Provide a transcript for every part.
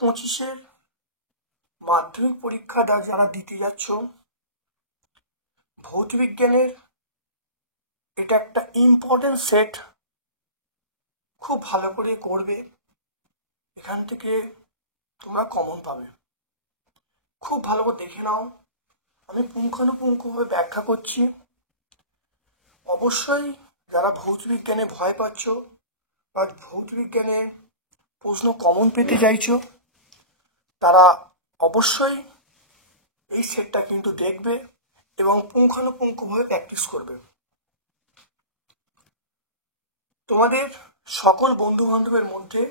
পঁচিশের মাধ্যমিক পরীক্ষাটা যারা দিতে যাচ্ছ, ভৌতবিজ্ঞানের এটা একটা ইম্পর্টেন্ট সেট, খুব ভালো করে করবে। এখান থেকে তোমরা কমন পাবে, খুব ভালো করে দেখে নাও। আমি পুঙ্খানুপুঙ্খভাবে ব্যাখ্যা করছি। অবশ্যই যারা ভৌতবিজ্ঞানে ভয় পাচ্ছ বা ভৌতবিজ্ঞানের প্রশ্ন কমন পেতে চাইছো, তারা অবশ্যই এই সেটটা কিন্তু দেখবে এবং পুঙ্খানুপুঙ্খভাবে প্র্যাকটিস করবে। তোমাদের সকল বন্ধু বান্ধবের মধ্যে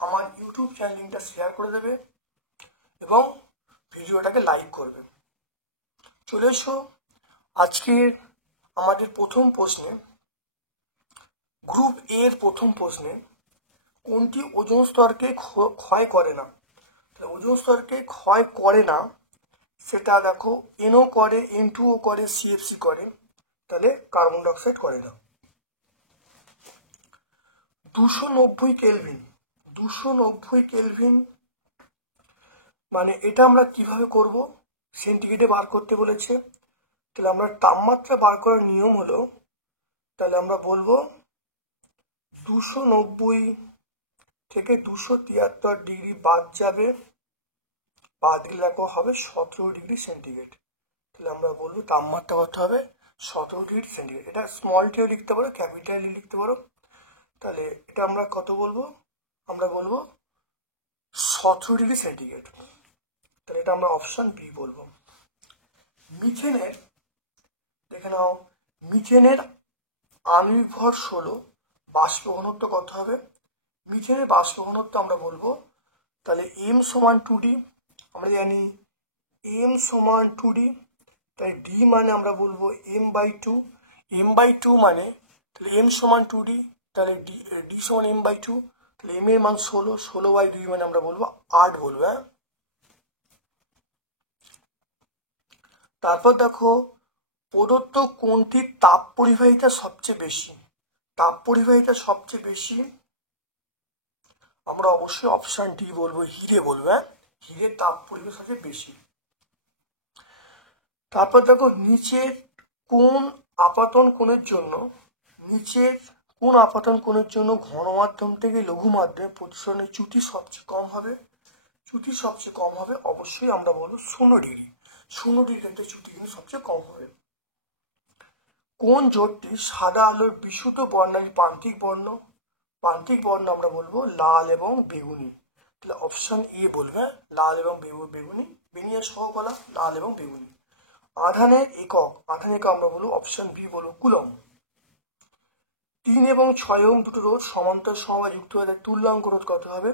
আমার ইউটিউব চ্যানেল লিঙ্কটা শেয়ার করে দেবে এবং ভিডিওটাকে লাইক করবে। চলে এসো আজকের আমাদের প্রথম প্রশ্নে, গ্রুপ এর প্রথম প্রশ্নে, কোনটি ওজোন স্তরকে ক্ষয় করে না? ওজোন স্তরকে ক্ষয় করে না সেটা দেখো, এনও করে, N2O করে, CFC করে, তাহলে কার্বন ডাইঅক্সাইড করে না। 290 কেলভিন, 290 কেলভিন মানে এটা আমরা কিভাবে করব? সেন্টিগ্রেডে বার করতে বলেছে, তাহলে আমরা তাপমাত্রা বার করার নিয়ম হলো, তাহলে আমরা বলবো 290 থেকে 273 ডিগ্রি বাদ যাবে, বাদ দিলে দেখো হবে 17 ডিগ্রি সেন্টিগ্রেড। তাহলে আমরা বলবো তাপমাত্রা কত হবে? 17 ডিগ্রি সেন্টিগ্রেড। এটা স্মল টিও লিখতে পারো, ক্যাপিটাল লিখতে পারো। তাহলে এটা আমরা কত বলবো? আমরা বলবো 17 ডিগ্রি সেন্টিগ্রেড। তাহলে এটা আমরা অপশন বি বলবো। মিথেনের, দেখে নাও, মিথেনের আণবিক ভর 16, বাষ্প ঘনত্ব কত হবে? মিথেনের বাষ্প ঘনত্ব আমরা বলবো, তাহলে m সমান 2d, আমরা জানি m সমান 2d, তাই d মানে আমরা বলবো m/2, m/2 মানে তাহলে m সমান 2d, তাহলে d সমান m/2, তাহলে m এর মান 16, 16/2 মানে আমরা বলবো 8 বলবো। হ্যাঁ, তারপর দেখো, প্রদত্ত কোনটির তাপ পরিবাহিতা সবচেয়ে বেশি? তাপ পরিবাহিতা সবচেয়ে বেশি আমরা অবশ্যই অপশন ডি বলবো, হিরে বলবো। হ্যাঁ, হিরের তাপ পরিবাহিতা সবচেয়ে বেশি। তারপর দেখো, নিচের কোন আপাতন কোণের জন্য, নিচের কোন আপাতন কোণের জন্য ঘন মাধ্যম থেকে লঘু মাধ্যমে প্রতিসরণের চ্যুতি সবচেয়ে কম হবে? চ্যুতি সবচেয়ে কম হবে অবশ্যই আমরা বলবো 0 ডিগ্রি। 0 ডিগ্রি ক্ষেত্রে চ্যুতি কিন্তু সবচেয়ে কম হবে। কোন জোটটি সাদা আলোর বিশুদ্ধ বর্ণালী প্রান্তিক বর্ণ? প্রান্তিক বর্ণ আমরা বলবো লাল এবং বেগুনি। তাহলে অপশন এ বলবে, লাল এবং বেগুনি, বেনিয়া সহ বলা, লাল এবং বেগুনি। আধানের একক, আধানের একক আমরা বলবো অপশন বি বলবো কুলম্ব। 3 এবং 6 ওহম দুটো রোধ সমান্তর সমবায় যুক্ত হয়ে তুল্যাঙ্ক রোধ কত হবে?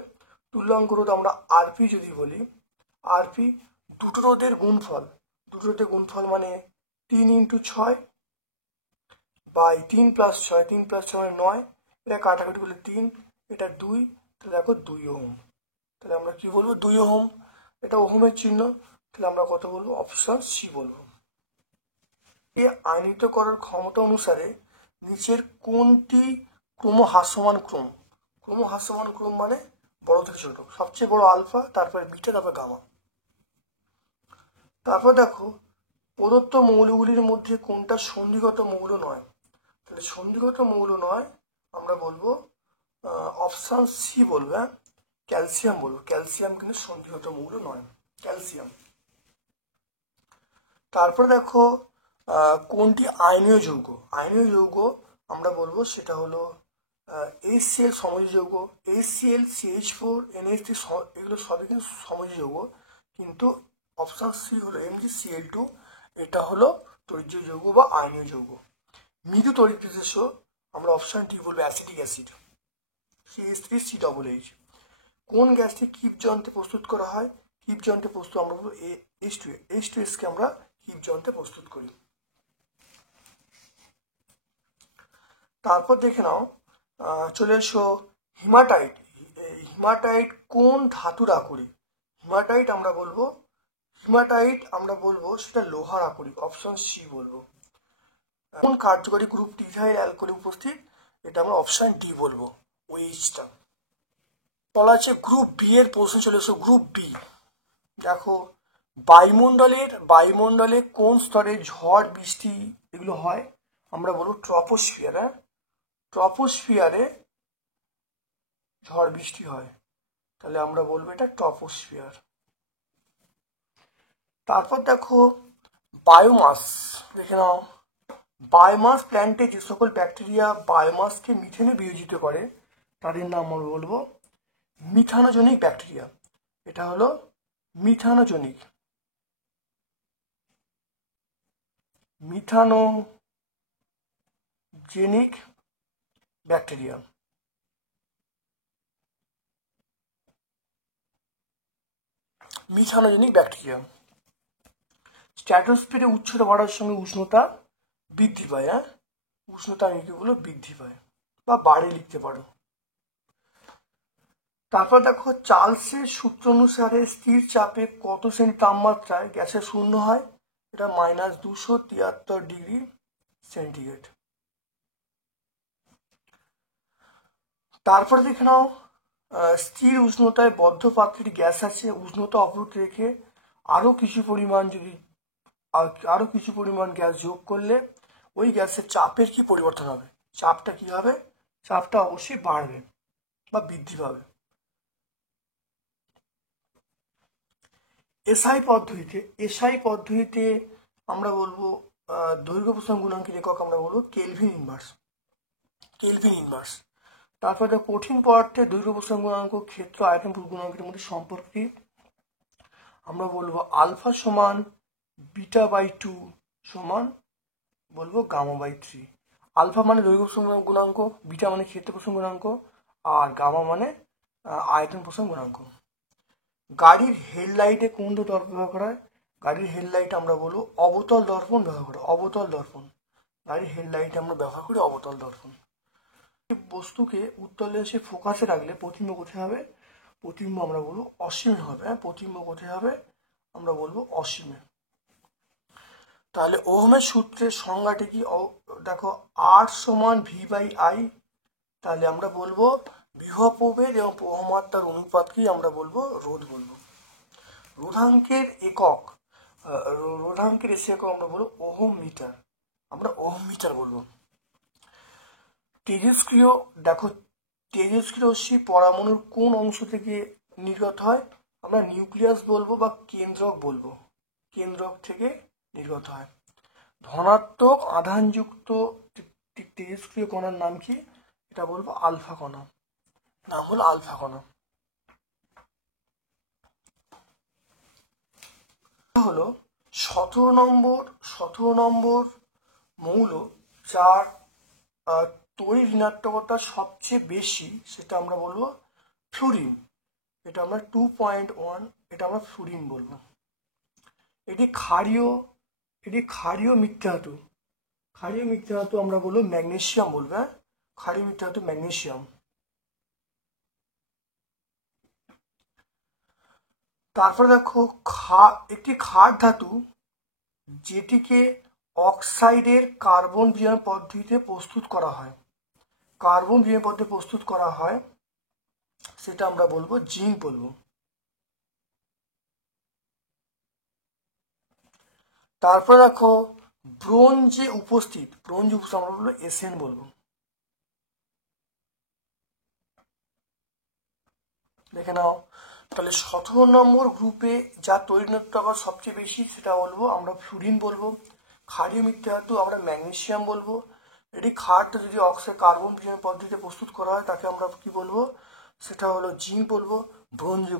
তুল্যাঙ্ক রোধ আমরা আরপি যদি বলি, আরপি দুটো রোধের গুণফল, দুটো রোধের গুণফল মানে 3 × 6 বাই 3 + 6, 3 + 6 মানে 9, এটা কাটাকাটি করলে 3, এটা 2, তাহলে দেখো 2 ওহম। তাহলে আমরা কি বলবো? 2 ওহম, এটা ওহমের চিহ্ন, তাহলে আমরা কত বলবো? অপশন সি বলবো। এ আয়নিত করার ক্ষমতা অনুসারে নিচের কোনটি ক্রমহ্রাসমান ক্রম? ক্রমহ্রাসমান ক্রম মানে বড় থেকে ছোট, সবচেয়ে বড় আলফা, তারপরে বিটা, তারপর গামা। তারপর দেখো, প্রদত্ত মৌলগুলির মধ্যে কোনটা সন্ধিগত মৌল নয়? তাহলে সন্ধিগত মৌল নয় আমরা বলবো অপশন সি বলবো, ক্যালসিয়াম বলবো। ক্যালসিয়াম কিন্তু সন্ধিগত মৌল নয়, ক্যালসিয়াম। তারপর দেখো, কোনটি আয়নীয় যৌগ? আয়নীয় যৌগ আমরা বলবো সেটা হলো HCl সমযোজী যৌগ, HCl, CH4, NH3 এগুলো সবই কিন্তু সমযোজী যৌগ, কিন্তু অপশন সি হলো MgCl2, এটা হলো তড়িৎ যৌগ বা আয়নীয় যৌগ। মৃদু তড়িৎ বিশেষ্য আমরা অপশন ডি বলবো অ্যাসিটিক অ্যাসিড, CH3CH। কোন গ্যাসটি কিপ যন্ত্রে প্রস্তুত করা হয়? কিপ যন্ত্রে প্রস্তুত আমরা বলবো H2S কে আমরা কিপ যন্ত্রে প্রস্তুত করি। তারপর দেখে নাও, চলে এসো হিমাটাইট। হিমাটাইট কোন ধাতুর আকরিক? হিমাটাইট আমরা বলবো সেটা লোহার আকরিক, অপশন সি বলবো। কোন কার্যকরী গ্রুপটি ইথাইল অ্যালকোহলে উপস্থিত? এটা আমরা অপশন ডি বলবো, ওইচটা। বলা আছে গ্রুপ বি এর প্রশ্ন চলে এসো, গ্রুপ বি। দেখো বায়ুমণ্ডলে কোন স্তরে ঝড় বৃষ্টি এগুলো হয়? আমরা বলবো ট্রপোস্ফিয়ার। ট্রপোস্ফিয়ারে ঝড় বৃষ্টি হয়, তাহলে আমরা বলবো এটা ট্রপোস্ফিয়ার। তারপর দেখো বায়োমাস, দেখে নাও। বায়োমাস প্ল্যান্টে যে সকল ব্যাকটেরিয়া বায়োমাসকে মিথেনে বিয়োজিত করে তাদের নাম আমরা বলবো মিথানোজনিক ব্যাকটেরিয়া। এটা হলো মিথানোজনিক ব্যাকটেরিয়া। মিথানোজনিক ব্যাকটেরিয়া। স্ট্র্যাটোস্ফিয়ারে উচ্চতা বাড়ার সঙ্গে উষ্ণতা বৃদ্ধি পায়। উষ্ণতা গুলো বৃদ্ধি পায় বা বাড়ে লিখতে পারো। তারপর দেখো চার্লসের সূত্র অনুসারে স্থির চাপে কত শ্রেণী তাপমাত্রায় গ্যাসের শূন্য হয়? এটা -273°C। তারপরে দেখে নাও স্থির উষ্ণতায় বদ্ধ পাত্রে গ্যাস আছে, উষ্ণতা অবরোধ রেখে আরো কিছু পরিমাণ গ্যাস যোগ করলে ওই গ্যাসের চাপের কি পরিবর্তন হবে? চাপটা কি হবে? চাপটা অবশ্যই বাড়বে বা বৃদ্ধি পাবে। এসআই পদ্ধতিতে আমরা বলবো দৈর্ঘ্য প্রসারণ গুণাঙ্কের একক আমরা বলবো কেলভিন ইনভার্স। তারপরে কঠিন পদার্থে দৈর্ঘ্য প্রসারণ গুণাঙ্ক ক্ষেত্র আয়তন গুণাঙ্কের মধ্যে সম্পর্ক কি? আমরা বলবো আলফা সমান β/2 সমান বলবো γ/3। আলফা মানে দৈর্ঘ্য প্রসারণ গুণাঙ্ক, বিটা মানে ক্ষেত্র প্রসারণ গুণাঙ্ক, আর গামা মানে আয়তন প্রসারণ গুণাঙ্ক। গাড়ির হেডলাইটে কোন দর্পণ ব্যবহার করা হয়? গাড়ির হেডলাইট আমরা বলবো অবতল দর্পণ ব্যবহার করি, অবতল দর্পণ। গাড়ির হেডলাইটে আমরা ব্যবহার করি অবতল দর্পণ। বস্তুকে উত্তল লেন্সে ফোকাসে রাখলে প্রতিবিম্ব কোথায় হবে? প্রতিবিম্ব আমরা বলবো অসীমে হবে। প্রতিবিম্ব কোথায় হবে? আমরা বলবো অসীমে। তাহলে ওহমের সূত্রের সংজ্ঞাটি কি? দেখো R সমান V/I। তাহলে আমরা বলবো বিভব প্রভেদ এবং প্রবাহমাত্রার অনুপাতকেই আমরা বলবো রোধ বলবো। রোধাঙ্কের এসে একক আমরা বলবো ওহম মিটার, আমরা ওহম মিটার বলবো। তেজস্ক্রিয় রশ্মি পরমাণুর কোন অংশ থেকে নির্গত হয়? আমরা নিউক্লিয়াস বলবো বা কেন্দ্রক বলবো, কেন্দ্রক থেকে নির্গত হয়। ধনাত্মক আধানযুক্ত তেজস্ক্রিয় কণার নাম কি? এটা বলবো আলফা কণা, নাম হলো আলফা কণা। হলো 17 নম্বর মৌল যার তড়িৎ ঋণাত্মকতা সবচেয়ে বেশি, সেটা আমরা বলবো ফ্লুরিন। এটা আমরা 2.1, এটা আমরা ফ্লুরিন বলবো। এটি ক্ষারীয় মিথ্যা ধাতু আমরা বলবো ম্যাগনেসিয়াম বলবো। ক্ষারীয় মিথ্যা ধাতু ম্যাগনেসিয়াম। তারপরে দেখো একটি ক্ষার ধাতু যেটিকে অক্সাইডের কার্বন বিয়োজন পদ্ধতিতে প্রস্তুত করা হয়, সেটা আমরা বলবো জিঙ্ক বলবো। তারপরে দেখো ব্রোঞ্জে উপস্থিত আমরা বলবো এসএন বলবো। দেখে নাও, তাহলে 17 নম্বর গ্রুপে যা তড়িৎ ঋণাত্মকতা সবচেয়ে বেশি সেটা বলবো আমরা ফ্লুরিন বলবো। ক্ষারীয় মিথ্যা ধাতু আমরা ম্যাগনেসিয়াম বলবো। এটি ক্ষার যদি অক্সাইড কার্বন বিয়োজন পদ্ধতিতে প্রস্তুত করা হয় তাকে আমরা কি বলবো? সেটা হলো জিঙ্ক বলবো। ব্রোঞ্জে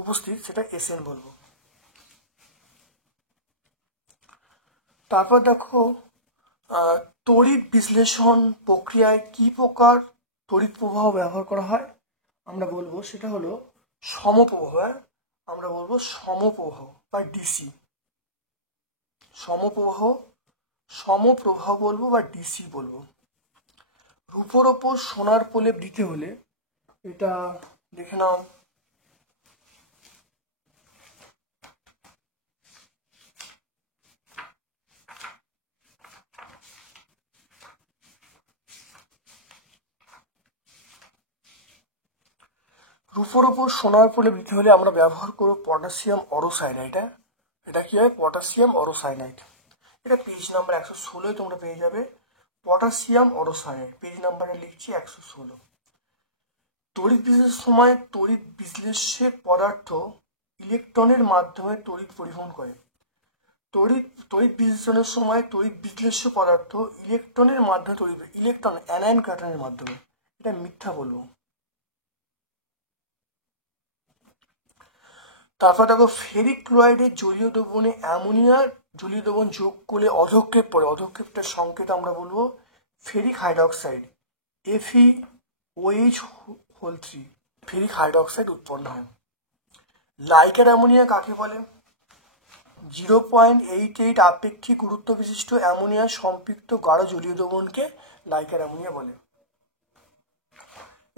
উপস্থিত সেটা এসএন বলবো। তারপর দেখো তড়িৎ বিশ্লেষণ প্রক্রিয়ায় কি প্রকার তড়িৎ প্রবাহ ব্যবহার করা হয়? আমরা বলবো সেটা হলো সমপ্রবাহ। আমরা বলবো সমপ্রবাহ বা ডিসি। সমপ্রবাহ বলবো বা ডিসি বলবো। রূপোর ওপর সোনার প্রলেপ দিতে হলে, এটা দেখে নাও, রূপোর ওপর সোনার প্রলেপ দিতে হলে আমরা ব্যবহার করব পটাশিয়াম অরোসাইনাইড। এটা কি হয়? পটাশিয়াম অরোসাইনাইড। এটা পেজ নাম্বার 116 তোমরা পেয়ে যাবে। পটাশিয়াম অরোসাইনাইড পেজ নাম্বারে লিখছি 116। তড়িৎ বিশ্লেষণের সময় তড়িৎ বিশ্লেষ্যের পদার্থ ইলেকট্রনের মাধ্যমে তড়িৎ পরিবহন করে। তড়িৎ বিশ্লেষণের সময় তড়িৎ বিশ্লেষ্য পদার্থ ইলেকট্রনের মাধ্যমে ইলেকট্রন অ্যানায়ন কাটানোর মাধ্যমে। এটা মিথ্যা বলবো। তারপর দেখো, ফেরিক ক্লোরাইডের জলীয় দ্রবণে অ্যামোনিয়ার জলীয় দ্রবণ যোগ করলে অধক্ষেপ পড়ে। অধক্ষেপটার সংকেত আমরা বলবো ferric hydroxide, FeOH3 ferric hydroxide উৎপন্ন হয়। লাইকার অ্যামোনিয়া কাকে বলে? 0.88 আপেক্ষিক গুরুত্ব বিশিষ্ট অ্যামোনিয়া সম্পৃক্ত গাঢ় জলীয় দ্রবণকে লাইকার অ্যামোনিয়া বলে।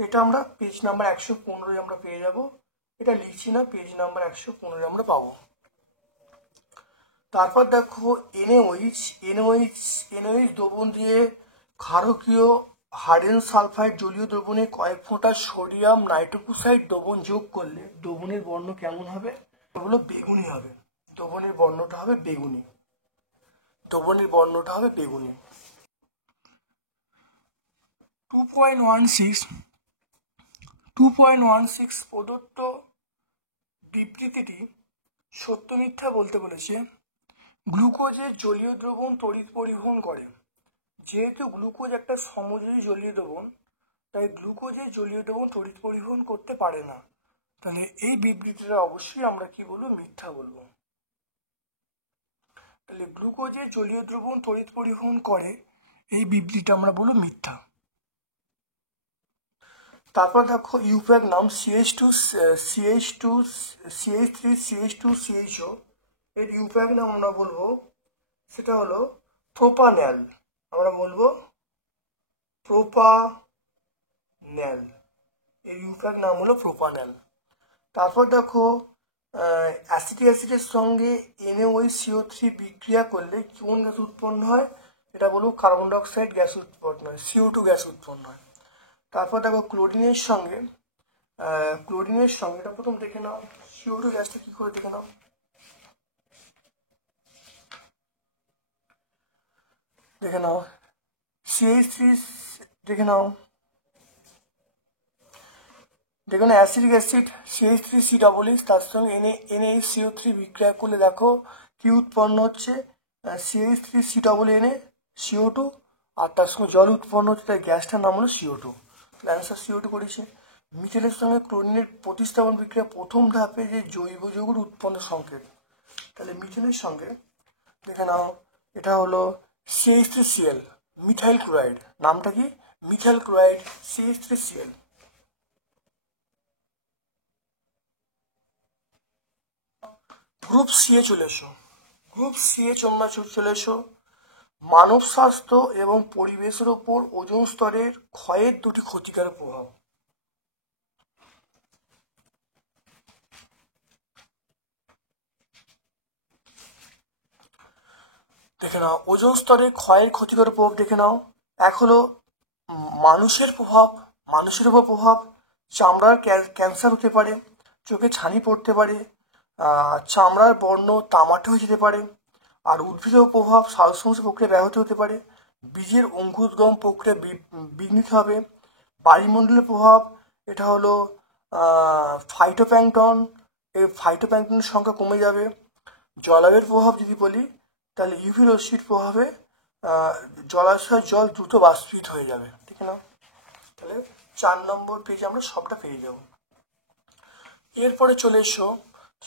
এটা আমরা পেজ নাম্বার 115 আমরা পেয়ে যাব। এটা লিখছি না, পেজ নাম্বার 115 আমরা পাবো। তারপর দেখো, NaOH দ্রবণ দিয়ে ক্ষারকীয় হাইড্রোজেন সালফাইড জলীয় দ্রবণে কয়েক ফোঁটা সোডিয়াম নাইট্রোক্সাইড দ্রবণ যোগ করলে দ্রবণের বর্ণ কেমন হবে? এগুলো বেগুনি হবে। দ্রবণের বর্ণটা হবে বেগুনি। দ্রবণের বর্ণটা হবে বেগুনি। 2.16 প্রদত্ত বিবৃতিটি সত্য মিথ্যা বলতে বলেছে। গ্লুকোজের জলীয় দ্রবণ তড়িৎ পরিবহন করে। যেহেতু গ্লুকোজ একটা সমযোজী জলীয় দ্রবণ, তাই গ্লুকোজের জলীয় দ্রবণ তড়িৎ পরিবহন করতে পারে না। তাহলে এই বিবৃতিটা অবশ্যই আমরা কি বলবো? মিথ্যা বলবো। তাহলে গ্লুকোজের জলীয় দ্রবণ তড়িৎ পরিবহন করে, এই বিবৃতিটা আমরা বলবো মিথ্যা। তারপর দেখো, ইউপ্যাক নাম CH3CHO, এর ইউপ্যাক নাম আমরা বলবো, সেটা হলো প্রোপান্যাল। আমরা বলবো প্রোপান্যাল। এর ইউপ্যাক নাম হলো প্রোপান্যাল। তারপর দেখো, অ্যাসিটিক অ্যাসিডের সঙ্গে NaOH বিক্রিয়া করলে কোন গ্যাস উৎপন্ন হয়? এটা বলবো কার্বন ডাইঅক্সাইড গ্যাস উৎপন্ন হয়, CO2 গ্যাস উৎপন্ন হয়। তারপর দেখো, ক্লোরিনের সঙ্গে এটা প্রথম দেখে নাও, CO2 গ্যাসটা কি করে দেখে নাও। দেখে নাও CH3 দেখে নাও, দেখো না, অ্যাসিটিক অ্যাসিড CH3COOH তার সঙ্গে NaCO3 বিক্রিয়া করলে দেখো কি উৎপন্ন হচ্ছে? CH3COOH আর তার সঙ্গে জল উৎপন্ন হচ্ছে, তাই গ্যাসটার নাম হলো CO2। অ্যান্সার CO2 করেছে। মিথেনের সঙ্গে ক্লোরিনের প্রতিস্থাপন বিক্রিয়া প্রথম ধাপে যে জৈব যৌগের উৎপন্ন সংকেত। তাহলে মিথেনের সঙ্গে দেখে নাও, এটা হলো CH3Cl, মিথাইল ক্লোরাইড। নামটা কি? Methyl chloride, CH3Cl। Group C এ চলে এসো। গ্রুপ সি এ চলে এসো। মানব স্বাস্থ্য এবং পরিবেশের ওপর ওজোন স্তরের ক্ষয়ের দুটি ক্ষতিকারক প্রভাব। দেখে নাও, ওজোন স্তরের ক্ষয়ের ক্ষতিকারক প্রভাব দেখে নাও। এক হলো মানুষের উপর প্রভাব। চামড়ার ক্যান্সার হতে পারে, চোখে ছানি পড়তে পারে, চামড়ার বর্ণ তামাটে হয়ে যেতে পারে। আর উদ্ভিদের প্রভাব, শ্বাস প্রক্রিয়া ব্যাহত হতে পারে, বীজের অঙ্কুরোদ্গম প্রক্রিয়া বিঘ্নিত হবে। বায়ুমণ্ডলের প্রভাব, এটা হলো ফাইটোপ্ল্যাঙ্কটন, এই ফাইটোপ্ল্যাঙ্কটনের সংখ্যা কমে যাবে। জলবায়ুর প্রভাব যদি বলি, তাহলে ইউভি রশ্মির প্রভাবে জলাশয়ের জল দ্রুত বাষ্পীভূত হয়ে যাবে। ঠিক না? তাহলে 4 নম্বর পেজে আমরা সবটা পেয়ে যাব। এরপরে চলে এসো,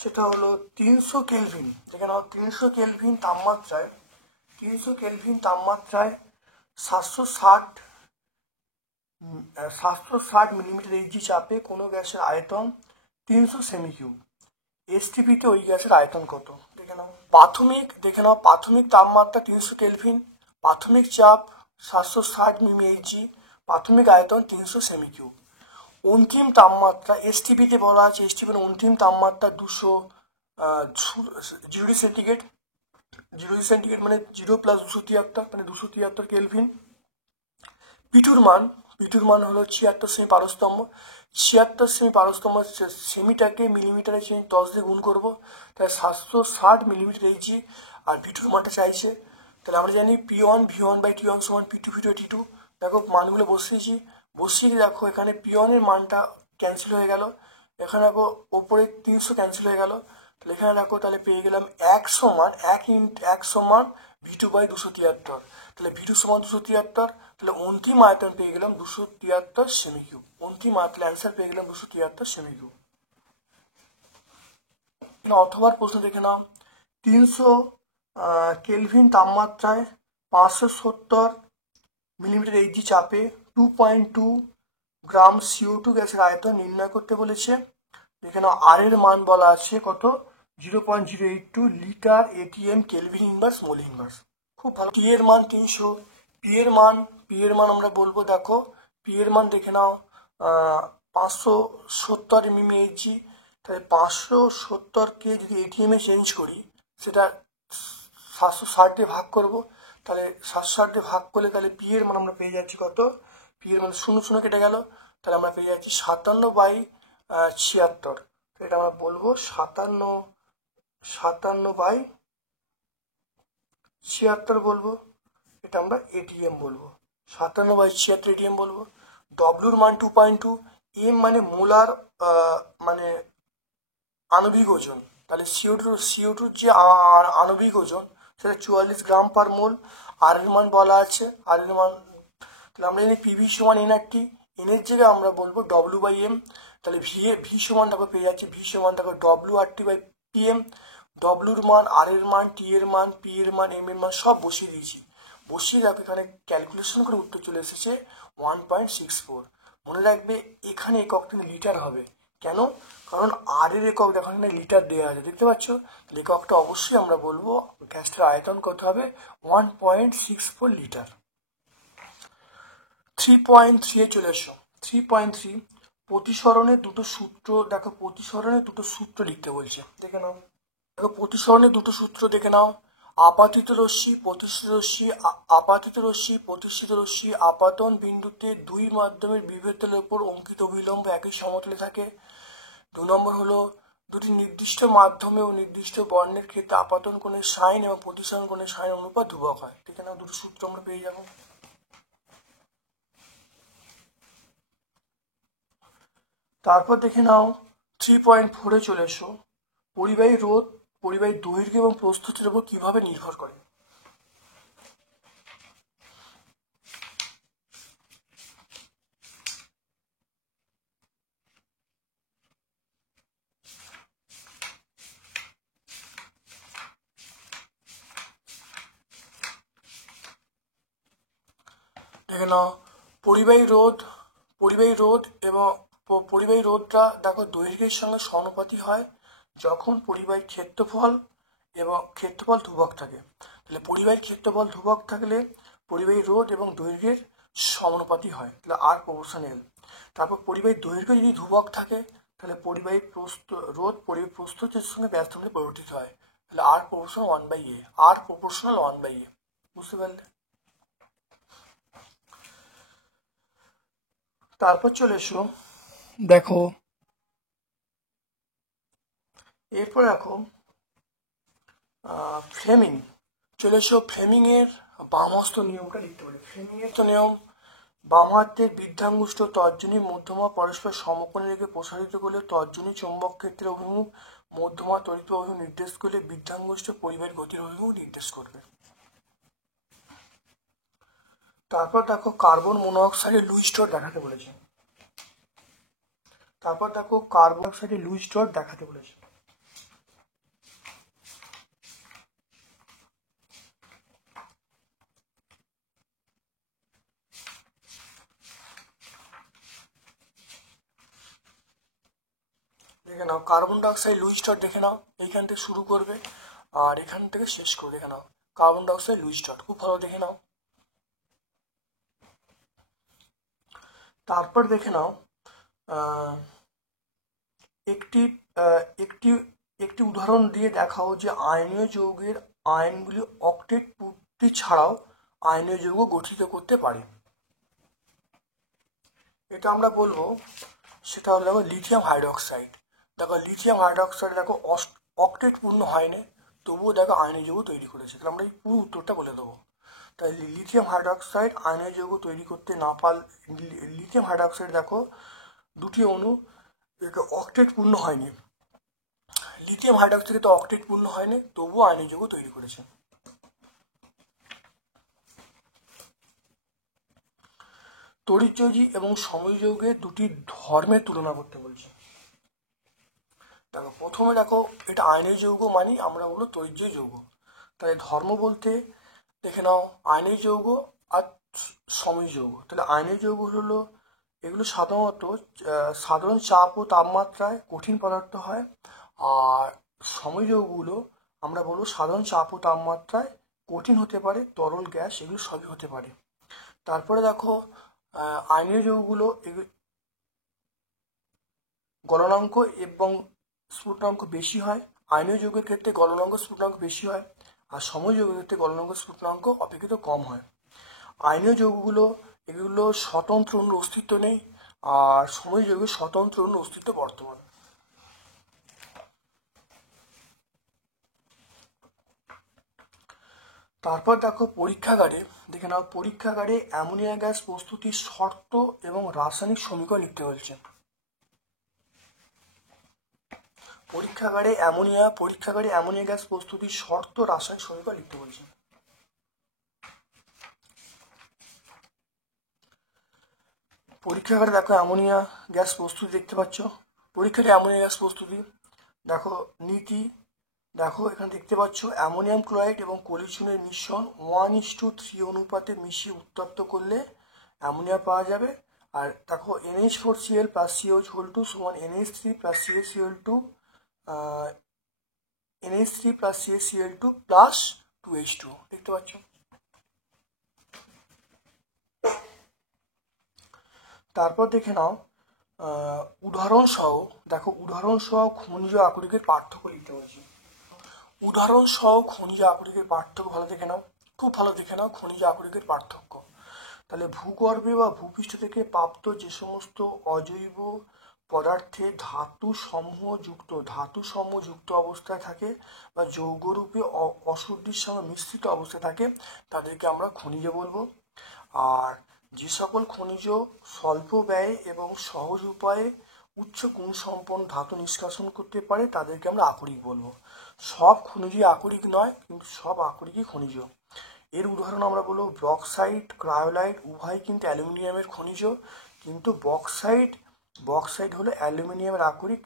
সেটা হলো 300 কেলভিন। দেখে নাও, 300 কেলভিন তাপমাত্রায় 760 মিলিমিটার Hg চাপে কোনো গ্যাসের আয়তন 300 সেমিকিউব। এসটিপিতে ওই গ্যাসের আয়তন কত? দেখে নাও। প্রাথমিক তাপমাত্রা 300 কেলভিন, প্রাথমিক চাপ 760 মিলি Hg, প্রাথমিক আয়তন 300 সেমি কিউব। অন্তিম তাপমাত্রা এসটিপিতে বলা আছে, এসটিপির অন্তিম তাপমাত্রা 200 0 সেন্টিগ্রেড। 0 সেন্টিগ্রেড মানে 0 + 273 মানে 273 কেলভিন। পিটুর মান হলো 76 সেমি পারস্তম্ভ। 76 সেমি পারস্তম্ভ সেমিটাকে মিলিমিটারে 10 দিয়ে গুণ করবো, তাহলে 760 মিলিমিটার এইচজি। আর পিটুর মানটা চাইছে, তাহলে আমরা জানি P1 সমান P2 দেখো মানগুলো বসিয়ে দেখো এখানে P1 এর মানটা ক্যান্সেল হয়ে গেল, এখানে দেখো ওপরে 300 ক্যান্সেল হয়ে গেল, তাহলে এখানে দেখো তাহলে পেয়ে গেলাম 1 সমান V2/273। তাহলে V2 সমান 273, তাহলে অন্তিম আয়তন পেয়ে গেলাম 273 সেমি কিউব। অন্তিম আয়তন অ্যান্সার পেয়ে গেলাম 273 সেমি কিউব। অথবা প্রশ্ন দেখে নাও, 300 কেলভিন তাপমাত্রায় 570 মিলিমিটার এইচজি চাপে 2.2 গ্রাম CO2 গ্যাসের আয়তন নির্ণয় করতে বলেছে। এখানে আর এর মান বলা আছে কত, 0.082 litre ATM kelvin inverse mole inverse. খুব ভালো। টি এর মান 300, পি এর মান আমরা বলবো, দেখো পি এর মান দেখে নাও 570 mmHg। তাহলে 570কে যদি ATM এ চেঞ্জ করি, সেটা 760 দিয়ে ভাগ করবো, তাহলে 760 দিয়ে ভাগ করলে তাহলে পি এর মান আমরা পেয়ে যাচ্ছি কত, পি এর মান 0 কেটে গেল, তাহলে আমরা পেয়ে যাচ্ছি 57/76। এটা আমরা বলবো 57/76 বলবো, এটা আমরা এটিএম বলবো, 57/76 এটিএম বলবো। ডব্লিউর মান 2.2, এম মানে মোলার মানে আণবিক ওজন, তাহলে CO2 যে আণবিক ওজন সেটা 44 গ্রাম পার মোল। আর এর মান বলা আছে, আর এর মান তাহলে আমরা জানি পিভি সমান NRT, এন এর জায়গায় আমরা বলবো W/M। তাহলে ভি সমান দেখো পেয়ে যাচ্ছে, ভি সমান দেখো WRT/PM। ডব্লিউর মান, আর এর মান, টি এর মান, পি এর মান, এম এর মান সব বসিয়ে দিয়েছি। বসিয়ে দেখো এখানে ক্যালকুলেশন করে উত্তর চলে এসেছে 1.64। মনে রাখবে এখানে এককটা লিটার হবে, কেন, কারণ আর এর একক দেখো এখানে লিটার দেওয়া আছে, দেখতে পাচ্ছ, এককটা অবশ্যই আমরা বলবো গ্যাসটার আয়তন কত হবে, 1.64 লিটার। 3.3 চলে এসো। 3.3 প্রতিসরণের দুটো সূত্র দেখো, প্রতিসরণের দুটো সূত্র লিখতে বলছে, দেখে নাও। দেখো প্রতিসরণের দুটো সূত্র দেখে নাও। আপাতিত রশ্মি, প্রতিষ্ঠিত রশ্মি আপাতন বিন্দুতে দুই মাধ্যমের বিভেদতলের উপর অঙ্কিত অভিলম্ব একই সমতলে থাকে। 2 নম্বর হলো দুটি নির্দিষ্ট মাধ্যমে ও নির্দিষ্ট বর্ণের ক্ষেত্রে আপাতন কোণের সাইন এবং প্রতিসরণ কোণের সাইন অনুপাত ধ্রুবক হয়। দেখে নাও দুটো সূত্র আমরা পেয়ে যাবো। তারপর দেখে নাও 3.4 চলে এসো। পরিবাহী রোধ পরিবাহীর দৈর্ঘ্য এবং প্রস্থের উপর কিভাবে নির্ভর করে। দেখে নাও পরিবাহী রোধটা দেখো দৈর্ঘ্যের সঙ্গে সমানুপাতি হয় যখন পরিবাহীর ক্ষেত্রফল ধ্রুবক থাকে। তাহলে পরিবাহীর ক্ষেত্রফল ধ্রুবক থাকলে পরিবাহী রোধ এবং দৈর্ঘ্যের সমানুপাতি হয়, তাহলে আর প্রপোর্শনাল। তারপর পরিবাহীর দৈর্ঘ্য যদি ধ্রুবক থাকে তাহলে পরিবাহীর প্রস্থের সঙ্গে ব্যস্ত হলে পরিবর্তিত হয়, তাহলে আর প্রপোর্শনাল 1/a, আর প্রপোর্শনাল 1/a, বুঝতে পারলে। তারপর চলে এসো দেখো, এরপর দেখো ফ্লেমিং চলে এসো। ফ্লেমিং এর বামহস্ত নিয়মটা লিখতে পারি। ফ্লেমিং এর তো নিয়ম, বাম হাতের বৃদ্ধাঙ্গুষ্ঠ তর্জনী মধ্যমা পরস্পর সমকোণে রেখে প্রসারিত করলে তর্জনী চৌম্বক ক্ষেত্রের অভিমুখ, মধ্যমা তড়িৎ অভিমুখ নির্দেশ করলে বৃদ্ধাঙ্গুষ্ঠ পরিবাহীর গতির অভিমুখ নির্দেশ করবে। তারপর দেখো কার্বন মনোঅক্সাইডের লুইস ডট দেখাতে বলেছে। দেখে নাও কার্বন ডাইঅক্সাইড লুইস ডট দেখে নাও, এইখান থেকে শুরু করবে আর এখান থেকে শেষ করে দেখে নাও কার্বন ডাইঅক্সাইড লুইস ডট, খুব ভালো দেখে নাও। তারপর দেখে নাও একটি একটি একটি উদাহরণ দিয়ে দেখাও যে আয়নীয় যৌগের আয়নগুলি অক্টেট পূর্তি ছাড়াও আয়নীয় যৌগ গঠিত করতে পারে। এটা আমরা বলবো, সেটা হলো দেখো লিথিয়াম হাইড্রোক্সাইড। দেখো লিথিয়াম হাইড্রোক্সাইড দেখো অক্টেট পূর্ণ হয়নি, তবুও দেখো আয়নীয় যৌগ তৈরি করেছে। তাহলে আমরা এই পুরো উত্তরটা বলে দেবো। তাই লিথিয়াম হাইড্রোক্সাইড আয়নীয় যৌগ তৈরি করতে না লিথিয়াম হাইড্রোক্সাইড দেখো দুটি অণু অক্টেট পূর্ণ হয়নি, লিথিয়াম হাইড্রোক্সাইড তো অক্টেট পূর্ণ হয়নি, তবুও আয়নীয় যৌগ তৈরি করেছে। তড়িৎযোগী এবং সমযোগের দুটি ধর্মের তুলনা করতে বলছে। দেখো প্রথমে দেখো এটা আয়নীয় যৌগ মানি আমরা বলবো তড়িৎযোগী যৌগ। তাহলে ধর্ম বলতে দেখে নাও আয়নীয় যৌগ আর সময় যৌগ। তাহলে আয়নীয় যৌগ হলো এগুলো সাধারণত সাধারণ চাপ ও তাপমাত্রায় কঠিন পদার্থ হয়, আর সময় যৌগগুলো আমরা বলবো সাধারণ চাপ ও তাপমাত্রায় কঠিন হতে পারে, তরল গ্যাস এগুলো সবই হতে পারে। তারপরে দেখো আয়নীয় যৌগগুলো গলনাঙ্ক এবং স্ফুটনাঙ্ক বেশি হয়। আয়নীয় যৌগের ক্ষেত্রে গলনাঙ্ক স্ফুটনাঙ্ক বেশি হয়, আর সময় যৌগের ক্ষেত্রে গলনাঙ্ক স্ফুটনাঙ্ক অপেক্ষিত কম হয়। আয়নীয় যৌগগুলো এগুলো স্বতন্ত্র অণুর অস্তিত্ব নেই, আর সময় যৌগের স্বতন্ত্র অণুর অস্তিত্ব বর্তমান। তারপর দেখো পরীক্ষাগারে দেখে নাও, পরীক্ষাগারে অ্যামোনিয়া গ্যাস প্রস্তুতির শর্ত এবং রাসায়নিক সমীকরণ লিখতে বলছে। পরীক্ষাগারে অ্যামোনিয়া গ্যাস প্রস্তুতির শর্ত রাসায়নিক সমীকরণ লিখতে বলছে। পরীক্ষাগারে দেখো অ্যামোনিয়া গ্যাস প্রস্তুতি দেখতে পাচ্ছ। পরীক্ষাতে অ্যামোনিয়া গ্যাস প্রস্তুতি দেখো নীতি, দেখো এখানে দেখতে পাচ্ছ অ্যামোনিয়াম ক্লোরাইড এবং কলিচুনের মিশ্রণ 1:3 অনুপাতে মিশিয়ে উত্তপ্ত করলে অ্যামোনিয়া পাওয়া যাবে। আর দেখো NH4Cl + CH2 সমান NH3 + CaCl2 NH3 + CaCl2 + 2H2 দেখতে পাচ্ছ। তারপর দেখে নাও উদাহরণ সহ খনিজ আকরিকের পার্থক্য লিখতে বলছি। উদাহরণ সহ খনিজ আকরিকের পার্থক্য ভালো দেখে নাও, খুব ভালো দেখে নাও খনিজ আকরিকের পার্থক্য। তাহলে ভূগর্ভে বা ভূপৃষ্ঠ থেকে প্রাপ্ত যে সমস্ত অজৈব পদার্থে ধাতু সমূহ যুক্ত অবস্থায় থাকে বা যৌগরূপে অশুদ্ধির সঙ্গে মিশ্রিত অবস্থায় থাকে তাদেরকে আমরা খনিজ বলবো। আর যে সকল খনিজ স্বল্প ব্যয়ে এবং সহজ উপায়ে উচ্চ গুণসম্পন্ন ধাতু নিষ্কাশন করতে পারে তাদেরকে আমরা আকরিক বলবো। সব খনিজই আকরিক নয়, কিন্তু সব আকরিকই খনিজ। এর উদাহরণ আমরা বলবো বক্সাইট, ক্রায়োলাইট উভয় কিন্তু অ্যালুমিনিয়ামের খনিজ, কিন্তু বক্সাইট হলো অ্যালুমিনিয়ামের আকরিক,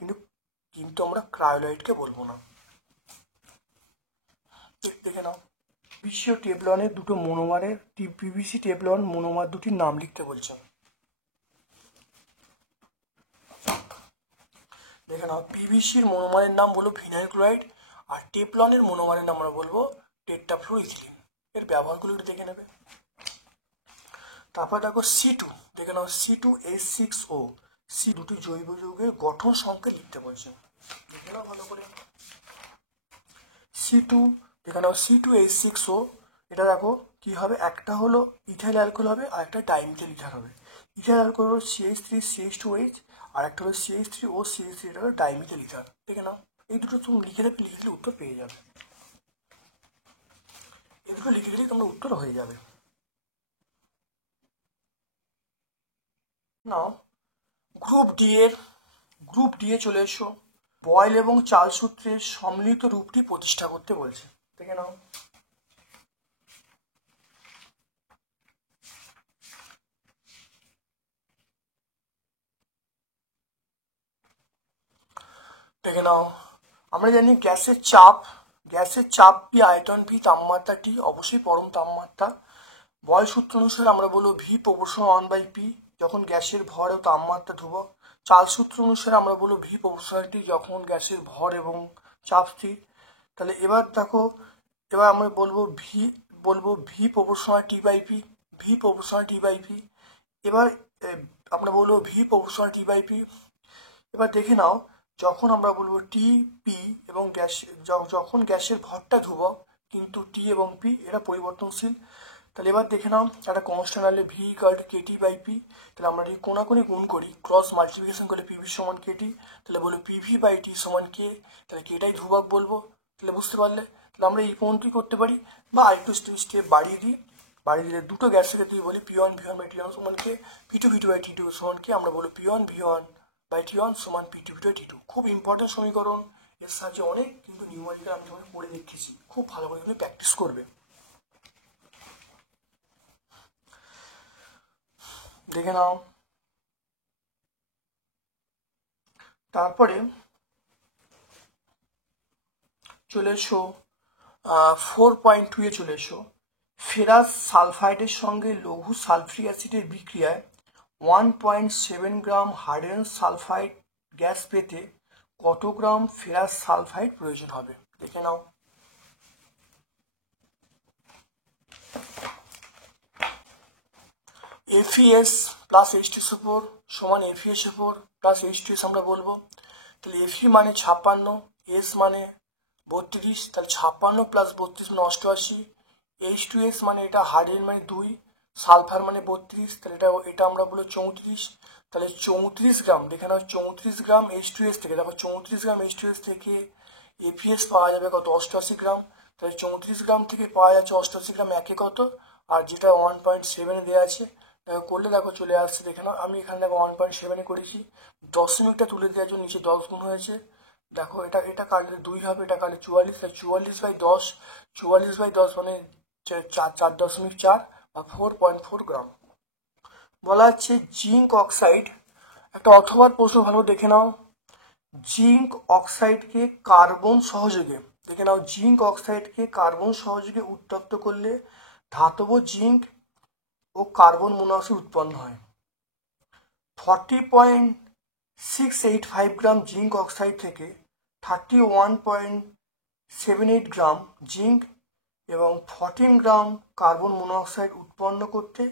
কিন্তু আমরা ক্রায়োলাইটকে বলবো না। দেখে নাও পিভিসি ও টেফলনের দুটো মনোমারের পিভিসি টেফলন মনোমার দুটির নাম লিখতে বলছে। দেখে নাও পিভিসির মনোমারের নাম বলবো ফিনাইল ক্লোরাইড, আর টেফলনের মনোমারের নাম আমরা বলবো টেট্রাফ্লুইথিলিন। এর ব্যবহারগুলো একটু দেখে নেবে। তারপর দেখো C2 দেখে নাও C2H6O দুটি জৈব যৌগের গঠন সংখ্যা লিখতে বলছে। দেখে নাও ভালো করে C2 দেখে নাও C2H6O, এটা দেখো কি হবে, একটা হলো ইথাইল অ্যালকোহল হবে আর একটা ডাইমিথাইল ইথার হবে। ইথাইল অ্যালকোহল হলো CH3CH2H, আর একটা হলো CH3O CH3, এটা হলো ডাইমিথাইল ইথার। দেখে নাও এই দুটো তুমি লিখে দিলে উত্তর পেয়ে যাবে। এই দুটো লিখে দিলেই তোমরা উত্তর হয়ে যাবে। নাও গ্রুপ ডি এ চলে এসো। বয়েল এবং চার্লস সূত্রের সম্মিলিত রূপটি প্রতিষ্ঠা করতে বলছে। দেখে নাও আমরা জানি গ্যাসের চাপ P, আয়তন P, তাপমাত্রা T, অবশ্যই পরম তাপমাত্রা। বয়েল সূত্র অনুসারে আমরা বলবো V = 1/P যখন গ্যাসের ভর ও তাপমাত্রা ধ্রুবক। চার্লস সূত্র অনুসারে আমরা বলবো V = T যখন গ্যাসের ভর এবং চাপ স্থির। তাহলে এবার দেখো, এবার আমরা বলবো V = T/P, V = T/P। এবার আমরা বলবো V proportional T by P. এবার দেখে নাও, যখন আমরা বলবো টি পি এবং গ্যাস, যখন গ্যাসের ভরটা ধ্রুবক কিন্তু টি এবং পি এরা পরিবর্তনশীল। তাহলে এবার দেখে নাও একটা কনস্ট্যান্ট হলে V equal to KT by P. তাহলে আমরা যদি কোনাকুনি গুণ করি, ক্রস মাল্টিপ্লিকেশন করে পিভি সমান কেটি, তাহলে বলবো পিভি বাই টি সমান কে। তাহলে কেটাই ধ্রুবক বলবো। তাহলে বুঝতে পারলে, তাহলে আমরা এই পর্যন্তই করতে পারি, বা আরেকটু স্টেপ বাড়িয়ে দিই। বাড়িয়ে দিলে দুটো গ্যাসের ক্ষেত্রে বলি P one V one by T one সমান K, P two V two by T two সমান কে। আমরা বলবো P one V one by T one সমান P two V two by T two. খুব ইম্পর্টেন্ট সমীকরণ, এর সাহায্যে অনেক কিন্তু নিউমেরিক্যাল আমি তোমাকে পড়ে দেখিয়েছি, খুব ভালো করে তুমি প্র্যাকটিস করবে। দেখে নাও, তারপরে চলে এসো 4.2 চলে এসো। ফেরাস সালফাইডের সঙ্গে লঘু সালফ্রিক অ্যাসিডের বিক্রিয়ায় 1.7 গ্রাম হাইড্রোজেন সালফাইড গ্যাস পেতে কত গ্রাম ফেরাস সালফাইড প্রয়োজন হবে? দেখে নাও। FeS প্লাস H2SO4 সমান FeSO4 প্লাস H2S আমরা বলবো। তাহলে Fe মানে 56, S মানে 32, তাহলে 56 প্লাস 32 মানে 88, H2S মানে এটা হাইড্রোজেন মানে 2, সালফার মানে 32, তাহলে এটা আমরা বলবো 34। তাহলে 34 গ্রাম, দেখে নাও 34 গ্রাম H2S থেকে, দেখো 34 গ্রাম H2S থেকে FeS পাওয়া যাবে কত? 88 গ্রাম। তাহলে 34 গ্রাম থেকে পাওয়া যাচ্ছে 88 গ্রাম, একে কত? আর যেটা 1.7 দেওয়া আছে দেখো, করলে দেখো চলে আসছে। দেখে নাও, আমি এখানে দেখো 1.7 করেছি, দশমিকটা তুলে দেওয়ার জন্য নিচে 10 গুণ হয়েছে। দেখো এটা এটা কাটলে 2 হবে, এটা কাটলে 44, 44/10, 44/10 মানে 4.4 বা 4.4 গ্রাম। বলা হচ্ছে জিঙ্ক অক্সাইড, একটা অথবা প্রশ্ন ভালো দেখে নাও। জিঙ্ক অক্সাইডকে কার্বন সহযোগে, দেখে নাও, জিঙ্ক অক্সাইডকে কার্বন সহযোগে উত্তপ্ত করলে ধাতব জিঙ্ক ও কার্বন মনোক্সাইড উৎপন্ন হয়। 40.685 গ্রাম জিঙ্ক অক্সাইড থেকে 31.78 গ্রাম জিঙ্ক এবং 14 গ্রাম কার্বন মনোক্সাইড উৎপন্ন করতে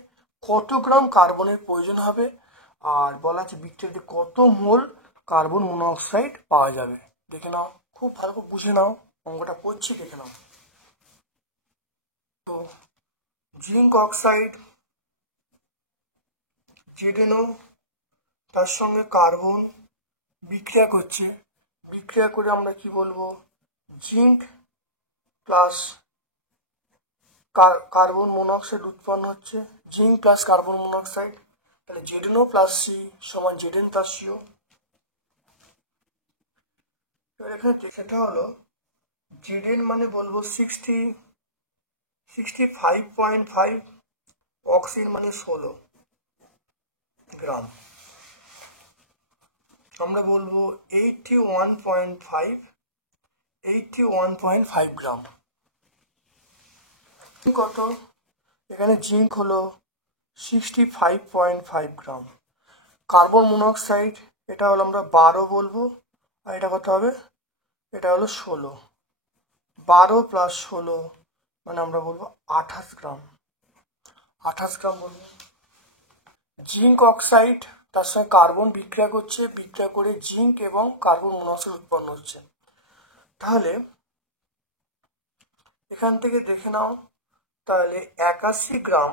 কত গ্রাম কার্বনের প্রয়োজন হবে? আর বলা আছে বিক্রিয়াতে কত মোল কার্বন মনোক্সাইড পাওয়া যাবে? দেখে নাও, খুব ভালো করে বুঝে নাও, অঙ্কটা পড়ছি, দেখে নাও। তো জিঙ্ক অক্সাইড ZnO, তার সঙ্গে কার্বন বিক্রিয়া করছে, বিক্রিয়া করে আমরা কি বলবো? জিঙ্ক প্লাস কার্বন মনোক্সাইড উৎপন্ন হচ্ছে, জিঙ্ক প্লাস কার্বন মনোক্সাইড। তাহলে ZnO প্লাস C সমান Zn প্লাস CO। এবার এখানে সেটা হলো Zn মানে বলবো 65.5, অক্সিজেন মানে 16 গ্রাম, আমরা বলবো 81.5 গ্রাম। কত? এখানে জিঙ্ক হলো 65.5 গ্রাম, কার্বন মনোক্সাইড এটা হলো আমরা 12 বলবো, আর এটা কত হবে? এটা হলো 16, 12 প্লাস 16 মানে আমরা বলবো 28 গ্রাম, 28 গ্রাম বলবো। জিঙ্ক অক্সাইড তার সঙ্গে কার্বন বিক্রিয়া করছে, বিক্রিয়া করে জিঙ্ক এবং কার্বন মনোক্সাইড উৎপন্ন হচ্ছে। তাহলে এখান থেকে দেখে নাও, তাহলে 81 গ্রাম,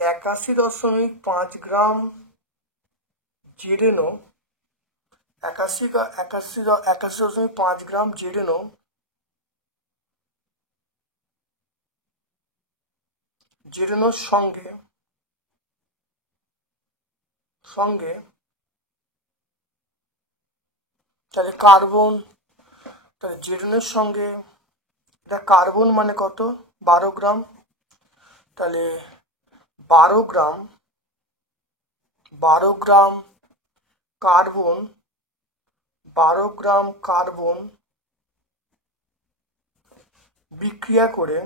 81.5 গ্রাম ZnO, 81.5 গ্রাম ZnO সঙ্গে তাহলে কার্বন, তাহলে ZnOর সঙ্গে এটা কার্বন মানে কত? 12 গ্রাম, তাহলে 12 গ্রাম কার্বন, 12 গ্রাম কার্বন বিক্রিয়া করে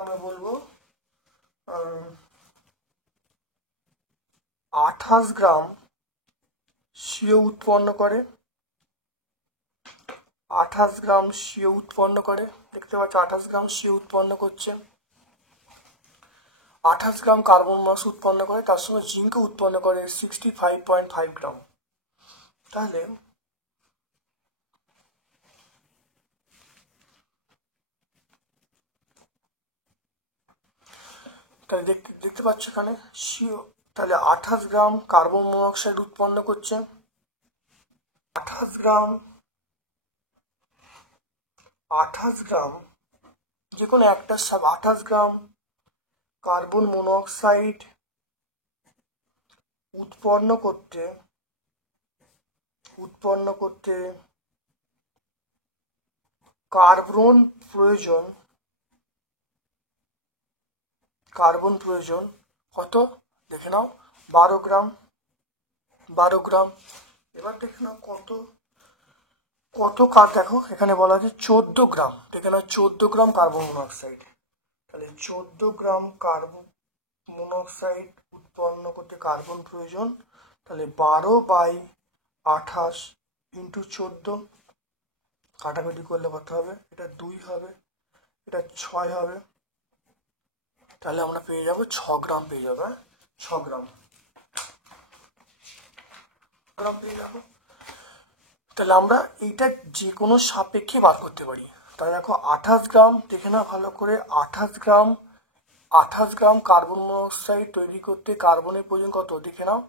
আমরা বলবো 28 গ্রাম CO উৎপন্ন করে, 28 গ্রাম সিও উৎপন্ন করে, দেখতে পাচ্ছ 28 গ্রাম সিও উৎপন্ন করছে, 28 গ্রাম কার্বন মনোক্সাইড উৎপন্ন করে, তার সঙ্গে জিঙ্ক উৎপন্ন করে 65.5 গ্রাম। তাহলে দেখতে পাচ্ছ এখানে সিও, তাহলে 28 গ্রাম কার্বন মনোক্সাইড উৎপন্ন করছে, 28 গ্রাম যে কোনো একটা 28 গ্রাম কার্বন মনোক্সাইড উৎপন্ন করতে কার্বন প্রয়োজন কত দেখে নাও, 12 গ্রাম। এবার দেখে নাও কত দেখো এখানে বলা আছে 14 গ্রাম, দেখে নাও 14 গ্রাম কার্বন মনোক্সাইড। তাহলে 14 গ্রাম কার্বন মনোক্সাইড উৎপন্ন করতে কার্বন প্রয়োজন, তাহলে 12/28 ইন্টু 14, কাটাকুটি করলে কত হবে, এটা 2 হবে, এটা 6 হবে, তাহলে আমরা পেয়ে যাব 6 গ্রাম পেয়ে যাবো, 6 গ্রাম পেয়ে যাবো। তাহলে আমরা এইটা যে কোনো সাপেক্ষে বার করতে পারি। তাহলে দেখো 28 গ্রাম, দেখে না ভালো করে, 28 গ্রাম কার্বন মনোক্সাইড তৈরি করতে কার্বনের প্রয়োজন কত দেখে নাও,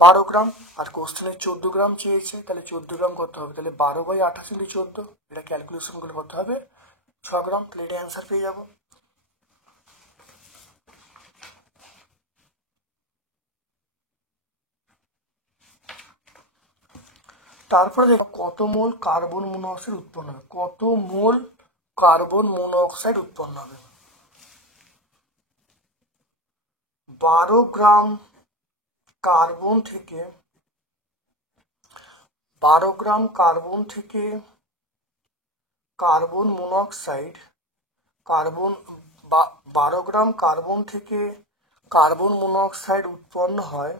12 গ্রাম, আর কোশ্চেনে 14 গ্রাম চেয়েছে, তাহলে 14 গ্রাম কত হবে, তাহলে 12/28 ইন্টু 14, এটা ক্যালকুলেশন করলে কত হবে 6 গ্রাম, তাহলে এটা অ্যান্সার পেয়ে যাবো। তারপরে দেখো কত মোল কার্বন মনোক্সাইড উৎপন্ন হবে, কত মোল কার্বন মনোক্সাইড উৎপন্ন হবে। 12 গ্রাম কার্বন থেকে 12 গ্রাম কার্বন থেকে কার্বন মনোক্সাইড, 12 গ্রাম কার্বন থেকে কার্বন মনোক্সাইড উৎপন্ন হয়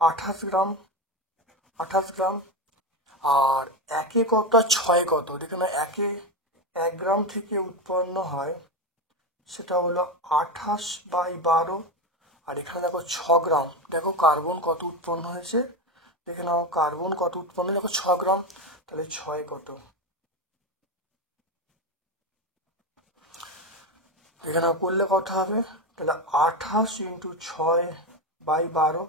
28 গ্রাম, আর একে কত 6 কত দেখে না, 1 গ্রাম থেকে উৎপন্ন হয় সেটা হলো 28/12, আর এখানে দেখো 6 গ্রাম, দেখো কার্বন কত উৎপন্ন হয়েছে, দেখে নাও কার্বন কত উৎপন্ন, দেখো 6 গ্রাম, তাহলে 6 কত, দেখে নাও করলে কত হবে, তাহলে 28 ইন্টু 6/12,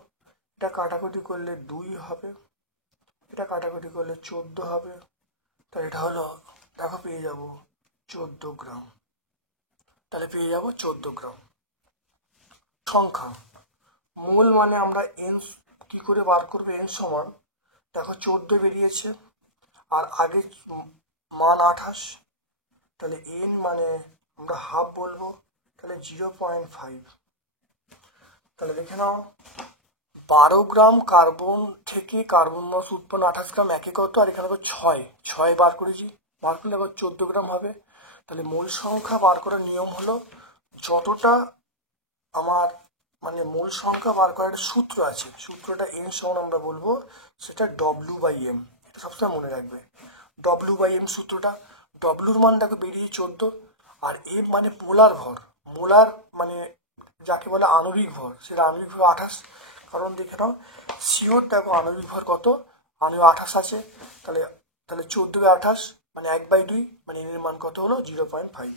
এটা কাটাকুটি করলে 2 হবে, এটা কাটাকুটি করলে 14 হবে, তাহলে এটা হলো দেখো পেয়ে যাব 14 গ্রাম, তাহলে পেয়ে যাব 14 গ্রাম। সংখ্যা মোল মানে আমরা এন কি করে বার করবে, এন সমান দেখো 14 বেরিয়েছে আর আগে মান 28, তাহলে এন মানে আমরা হাফ বলবো, তাহলে 0.5, তাহলে দেখে নাও 12 গ্রাম কার্বন থেকে কার্বন মনোক্সাইড উৎপন্ন 28 গ্রাম, একে কত, আর এখানে 6 বার করেছি, বার করলে আবার 14 গ্রাম হবে। তাহলে মূল সংখ্যা বার করার নিয়ম হলো, যতটা আমার মানে মূল সংখ্যা বার করার একটা সূত্র আছে, সূত্রটা এন সমান আমরা বলবো সেটা W/M, এটা সবসময় মনে রাখবে, W/M সূত্রটা, ডব্লুর মান দেখো বেরিয়ে 14, আর এম মানে মোলার ভর, মোলার মানে যাকে বলে আণবিক ভর, সেটা আণবিক ভর 28, কারণ দেখে নাও সিওর দেখো আণবিক ভর কত, আণবিক 28 আছে, তাহলে 14/28 মানে 1/2, মানে এর মান কত হলো 0.5।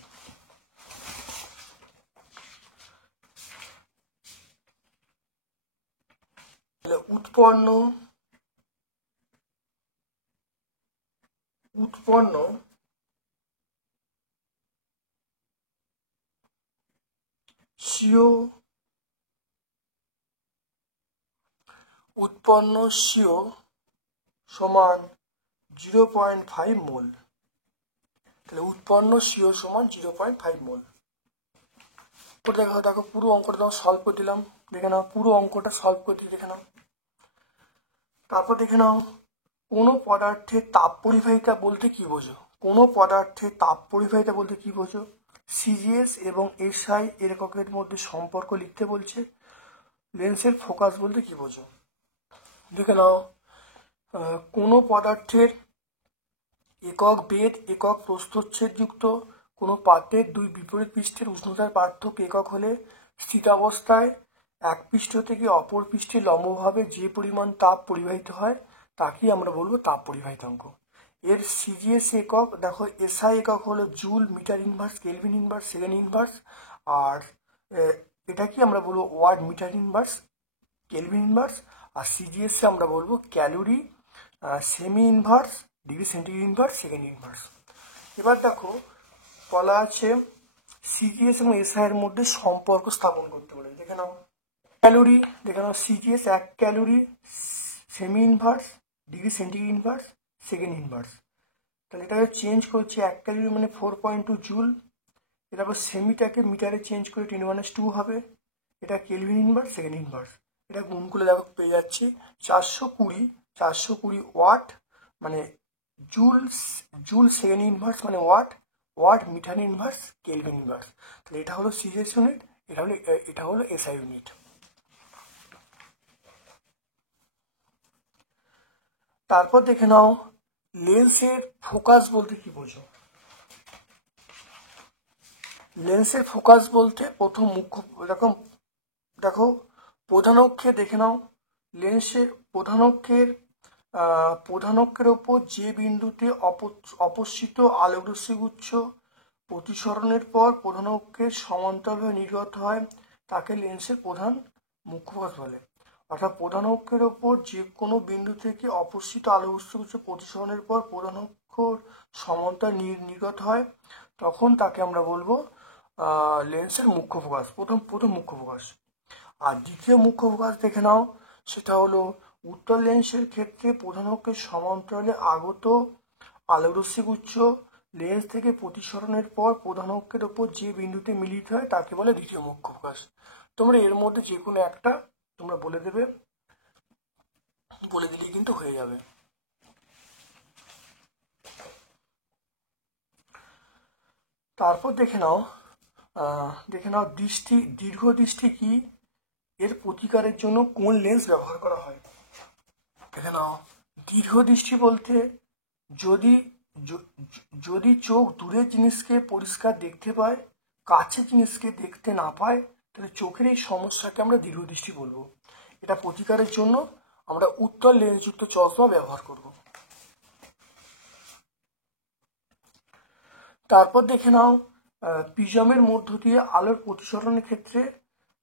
উৎপন্ন সিও সমান 0.5 মোল, তাহলে উৎপন্ন সিও সমান 0.5 মোল। দেখো পুরো অঙ্কটা সলভ করে দিলাম, দেখে নাও পুরো অঙ্কটা সলভ করতে, দেখে নাও। তারপর দেখে নাও কোনো পদার্থের তাপ পরিবাহিতা বলতে কি বোঝো, কোনো পদার্থের তাপ পরিবাহিতা বলতে কি বোঝো, সিজিএস এবং এসআই এককের মধ্যে সম্পর্ক লিখতে বলছে, লেন্সের ফোকাস বলতে কি বোঝো। দেখে নাও কোনো পদার্থের একক বেদ একক প্রস্থচ্ছেদযুক্ত কোনো পাত্রের দুই বিপরীত পৃষ্ঠের উষ্ণতার পার্থক্য একক হলে স্থিতাবস্থায় এক পৃষ্ঠ থেকে অপর পৃষ্ঠে লম্বভাবে যে পরিমাণ তাপ পরিবাহিত হয় তাকেই আমরা বলবো তাপ পরিবাহিতাঙ্ক। এর সিজিএস একক দেখো, এসআই একক হলো joule, metre inverse, kelvin inverse, second inverse, আর এটা কি আমরা বলবো watt, metre inverse, kelvin inverse, আর সিজিএস এ আমরা বলবো calorie, cm inverse, degree centigrade inverse, second inverse. এবার দেখো বলা আছে সিজিএস এবং এসআই এর মধ্যে সম্পর্ক স্থাপন করতে বলে। দেখে নাও ক্যালোরি, দেখে নাও CGS 1 calorie, cm inverse, degree centigrade inverse, second inverse. তাহলে এটাকে চেঞ্জ করছি, 1 ক্যালোরি মানে 4.2 জুল। এটা আবার সেমিটাকে মিটারে চেঞ্জ করে 10⁻² হবে। এটা কেলভিন ইনভার্স, সেকেন্ড ইনভার্স। এটা গুণ করে দেখো পেয়ে যাচ্ছি 420 ওয়াট মানে জুল সেকেন্ড ইনভার্স মানে watt metre inverse, kelvin inverse. তাহলে এটা হলো সিজিএস ইউনিট, এটা হলো এসআই ইউনিট। তারপর দেখে নাও লেন্সের ফোকাস বলতে কি বোঝো। লেন্সের ফোকাস বলতে প্রথম মুখ্য এরকম দেখো প্রধানক্ষে দেখে নাও, লেন্সের প্রধানক্ষের ওপর যে বিন্দুতে অপসৃত আলোকরশ্মিগুচ্ছ প্রতিসরণের পর প্রধানক্ষের সমান্তরালভাবে নির্গত হয় তাকে লেন্সের প্রধান মুখ্য ফোকাস বলে। অর্থাৎ প্রধানক্ষের ওপর যে কোনো বিন্দু থেকে অপসৃত আলোকরশ্মিগুচ্ছ প্রতিসরণের পর প্রধানক্ষের সমান্তরাল নির্গত হয় তখন তাকে আমরা বলবো লেন্সের মুখ্য ফোকাস, প্রথম মুখ্য ফোকাস। আর দ্বিতীয় মুখ্য ফোকাস দেখে নাও, সেটা হলো উত্তর লেন্সের ক্ষেত্রে প্রধানক্ষের সমান্তরালে আগত আলোকরশ্মিগুচ্ছ লেন্স থেকে প্রতিসরণের পর প্রধানক্ষের ওপর যে বিন্দুতে মিলিত হয় তাকে বলে দ্বিতীয় মুখ্য ফোকাস। তোমরা এর মধ্যে যে কোনো একটা তোমরা বলে দিলেই কিন্তু হয়ে যাবে। তারপর দেখে নাও দীর্ঘ দৃষ্টি কি, এর প্রতিকারের জন্য কোন লেন্স ব্যবহার করা হয়। দেখে নাও দীর্ঘ দৃষ্টি বলতে যদি চোখ দূরের জিনিসকে পরিষ্কার দেখতে পায়, কাছের জিনিসকে দেখতে না পায়, তাহলে চোখের এই সমস্যাকে আমরা দীর্ঘ দৃষ্টি বলবো। এটা প্রতিকারের জন্য আমরা উত্তল লেন্সযুক্ত চশমা ব্যবহার করব। তারপর দেখে নাও প্রিজমের মধ্য দিয়ে আলোর প্রতিসরণের ক্ষেত্রে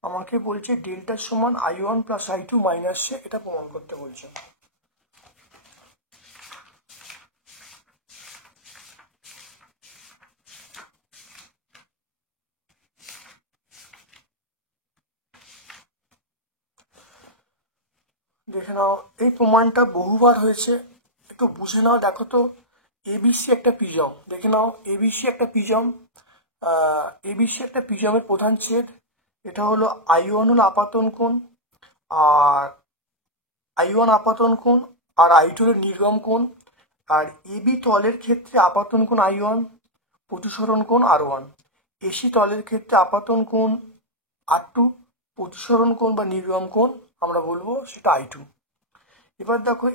আমাকে বলছে ডেল্টা সমান I1 প্লাস I2 মাইনাস সে, এটা প্রমাণ করতে বলছে। দেখে নাও এই প্রমাণটা বহুবার হয়েছে, একটু বুঝে নাও। দেখো তো এবিসি একটা প্রিজম, দেখে নাও এবিসি একটা প্রিজমের প্রধান ছেদ, এটা হলো I1 হলো আপাতন কোণ, আর I1 আপাতন কোণ আর I2 হলো নির্গম কোণ। আর এবি তলের ক্ষেত্রে আপাতন কোণ I1, প্রতিসরণ কোণ R1। এসি তলের ক্ষেত্রে আপাতন কোণ R2, প্রতিসরণ কোণ বা নির্গম কোণ আমরা বলবো সেটা I2। এবার দেখো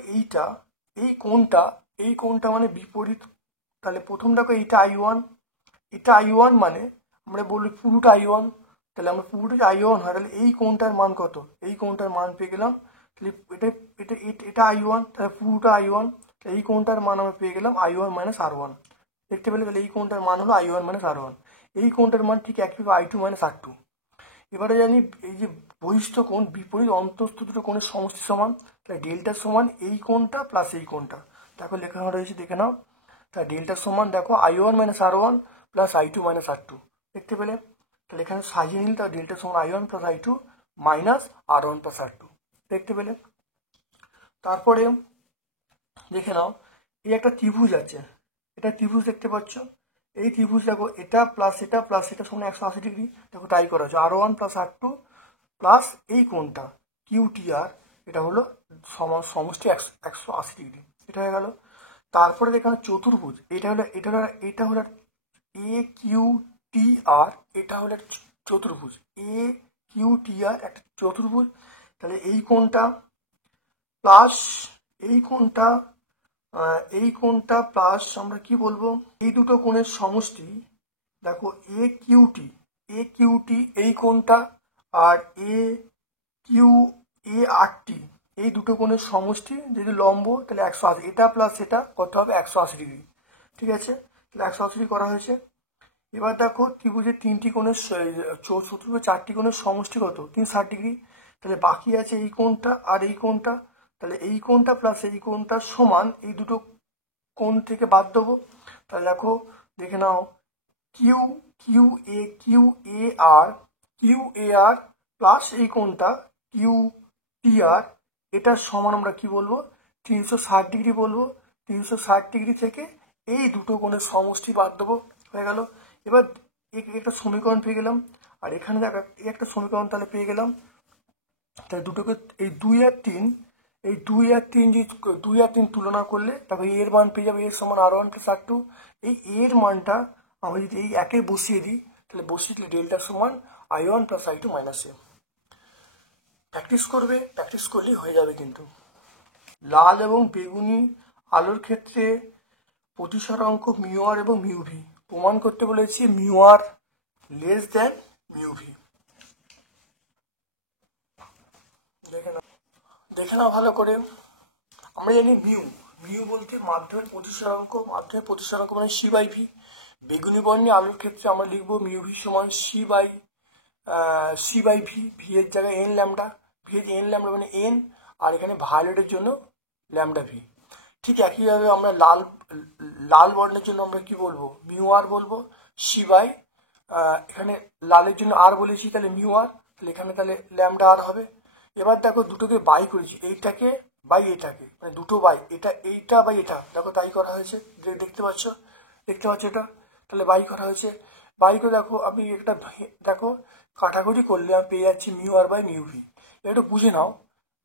এই কোণটা মানে বিপরীত। তাহলে প্রথম দেখো এটা I1 মানে আমরা বলবো পুরোটা I1। তাহলে আমরা পুরোটা I1 হয়, তাহলে এই কোণটার মান কত, এই কোণটার মান পেয়ে গেলাম। তাহলে এটা I1, তাহলে পুরোটা I1, এই কোণটার মান আমরা পেয়ে গেলাম I1 মাইনাস R1। দেখতে পেলে, তাহলে এই কোণটার মান হলো I1 মাইনাস R1, এই কোণটার মান ঠিক একইভাবে I2 মাইনাস R2। এবারে জানি এই যে বহিস্থ কোণ বিপরীত অন্তঃস্থ দুটো কোণের সমষ্টি সমান, তাহলে ডেল্টা সমান এই কোণটা প্লাস এই কোণটা। দেখো লেখানো রয়েছে, দেখে নাও। তাহলে ডেল্টা সমান দেখো I1 minus R1 plus I2 minus R2। দেখতে পেলে, তাহলে এখানে সাজিয়ে নিলে তাহলে ডেল্টা সমান I1 plus I2 minus R1 plus R2। দেখতে পেলে। তারপরে দেখে নাও এই একটা ত্রিভুজ আছে, এটা ত্রিভুজ দেখতে পাচ্ছ। এই ত্রিভুজ দেখো এটা প্লাস এটা সমান 180 ডিগ্রি। দেখো টাই করা আছে R1 প্লাস R2 প্লাস এই কোণটা QTR, এটা হলো সমষ্টি 180 ডিগ্রি, এটা হয়ে গেল। তারপরে দেখানো চতুর্ভুজ, এটা হলো AQTR, এটা হলো চতুর্ভুজ AQTR একটা চতুর্ভুজ। তাহলে এই কোণটা প্লাস এই কোণটা প্লাস আমরা কি বলবো, এই দুটো কোণের সমষ্টি, দেখো এ কিউটি এই কোণটা, আর এ আর টি এই দুটো কোণের সমষ্টি যদি লম্ব, তাহলে 180, এটা প্লাস এটা কত হবে 180 ডিগ্রি। ঠিক আছে, তাহলে 180 করা হয়েছে। এবার দেখো ত্রিভুজের তিনটি কোণের চতুর্ভুজের চারটি কোণের সমষ্টি কত 360 ডিগ্রি। তাহলে বাকি আছে এই কোণটা আর এই কোণটা, তাহলে এই কোণটা প্লাস এই কোণটা সমান এই দুটো কোণ থেকে বাদ দেবো। তাহলে দেখো দেখে নাও, কিউ কিউ এ আর প্লাস এই কোণটা কিউ টি আর, এটার সমান আমরা কি বলবো 360 ডিগ্রি বলবো। 360 ডিগ্রি থেকে এই দুটো কোণের সমষ্টি বাদ দেবো, হয়ে গেল। এবার একটা সমীকরণ পেয়ে গেলাম, আর এখানে দেখ একটা সমীকরণ তাহলে পেয়ে গেলাম। তাহলে দুটোকে এই দুই আর তিন তুলনা করলে তারপর এর মান পেয়ে যাবে, এর সমান R1 + R2। এই এর মানটা আমরা যদি এই একে বসিয়ে দিই, তাহলে বসিয়ে দিলে ডেল্টা সমান I1 + I2 - A। প্র্যাকটিস করলেই হয়ে যাবে। কিন্তু লাল এবং বেগুনি আলোর ক্ষেত্রে প্রতিসরাঙ্ক মিউ আর এবং মিউ ভি প্রমাণ করতে বলেছি, মিউ আর লেস দেন মিউ ভি। দেখে নাও ভালো করে। আমরা জানি মিউ বলতে মাধ্যমের প্রতিসরাঙ্ক মানে C/V। বেগুনি বর্ণে আলোর ক্ষেত্রে আমরা লিখবো মিউ ভি সমান C/V। ভি এর জায়গায় n ল্যামডা, মানে n, আর এখানে ভায়োলেটের জন্য ল্যামডা ভি। ঠিক একইভাবে আমরা লাল বর্ণের জন্য আমরা কি বলবো, মিউ আর বলবো C/, এখানে লালের জন্য আর বলেছি, তাহলে মিউ আর, তাহলে এখানে তাহলে ল্যামডা আর হবে। এবার দেখো দুটোকে বাই করেছি, এইটাকে বাই এটাকে, মানে দুটো বাই, এইটা বাই এটা, দেখো তাই করা হয়েছে, দেখতে পাচ্ছ এটা, তাহলে বাই করা হয়েছে। বাই করে দেখো আমি একটা দেখো কাটাকুটি করলে আমি পেয়ে যাচ্ছি mu R by mu V. একটু বুঝে নাও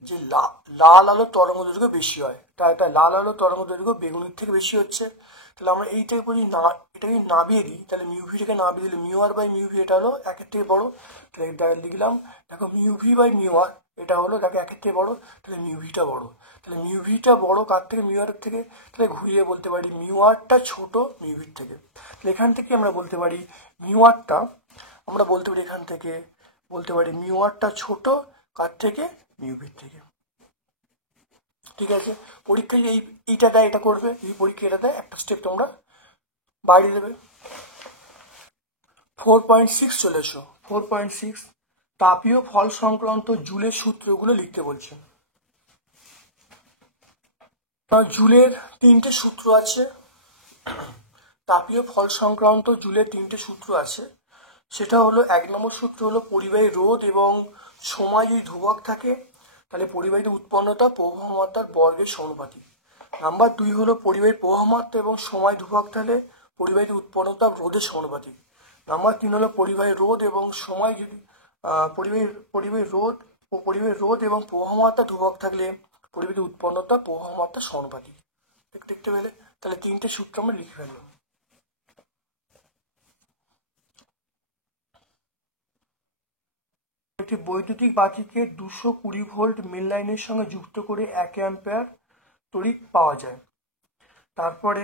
যে লাল আলোর তরঙ্গ দৈর্ঘ্য বেশি হয়, তাই লাল আলোর তরঙ্গ দৈর্ঘ্য বেগুনির থেকে বেশি হচ্ছে। তাহলে আমরা এইটাকে বলি না, এটাকে নামিয়ে দিই, তাহলে মিউ ভিটাকে নামিয়ে দিলে mu R by mu V এটা হলো একের থেকে বড়, তাহলে লিখলাম দেখো mu V by mu R এটা হলো দেখো একের থেকে বড়, তাহলে মিউ ভিটা বড়। তাহলে মিউ ভিটা বড় কার থেকে, মিউ আর থেকে, তাহলে ঘুরিয়ে বলতে পারি মিউ আরটা ছোট মিউ ভির থেকে। তাহলে এখান থেকে আমরা বলতে পারি মিউ আরটা, মিউ আরটা ছোট কার থেকে, মিউ ভির থেকে। ঠিক আছে, পরীক্ষায় এইটা দেয়, এটা করবে, এই পরীক্ষা এটা দেয়, একটা স্টেপ তোমরা বাইরে দেবে। 4.6 চলে এসো। 4.6 তাপীয় ফল সংক্রান্ত জুলের সূত্রগুলো লিখতে বলছে। জুলের তিনটে সূত্র আছে, তাপীয় ফল সংক্রান্ত জুলের তিনটে সূত্র আছে। সেটা হলো, 1 নম্বর সূত্র হলো পরিবাহী রোধ এবং সময় যদি ধ্রুবক থাকে তাহলে পরিবাহীতে উৎপন্নতা প্রবাহমাত্রার বর্গের সমানুপাতিক। নাম্বার 2 হলো পরিবাহীর প্রবাহমাত্রা এবং সময় ধ্রুবক থাকলে পরিবাহীতে উৎপন্নতা রোধের সমানুপাতিক। নাম্বার 3 হলো পরিবাহীর রোধ এবং সময় যদি পরিবাহীর রোধ এবং প্রবাহমাত্রা ধ্রুবক থাকলে পরিবাহীতে উৎপন্নতা প্রবাহমাত্রা সমানুপাতিক। দেখতে পেলে, তাহলে তিনটে সূত্র আমরা লিখে ফেললাম। একটি বৈদ্যুতিক বাতিকে 220 ভোল্ট মেন লাইনের সঙ্গে যুক্ত করে 1 অ্যাম্পিয়ার তড়িৎ পাওয়া যায়। তারপরে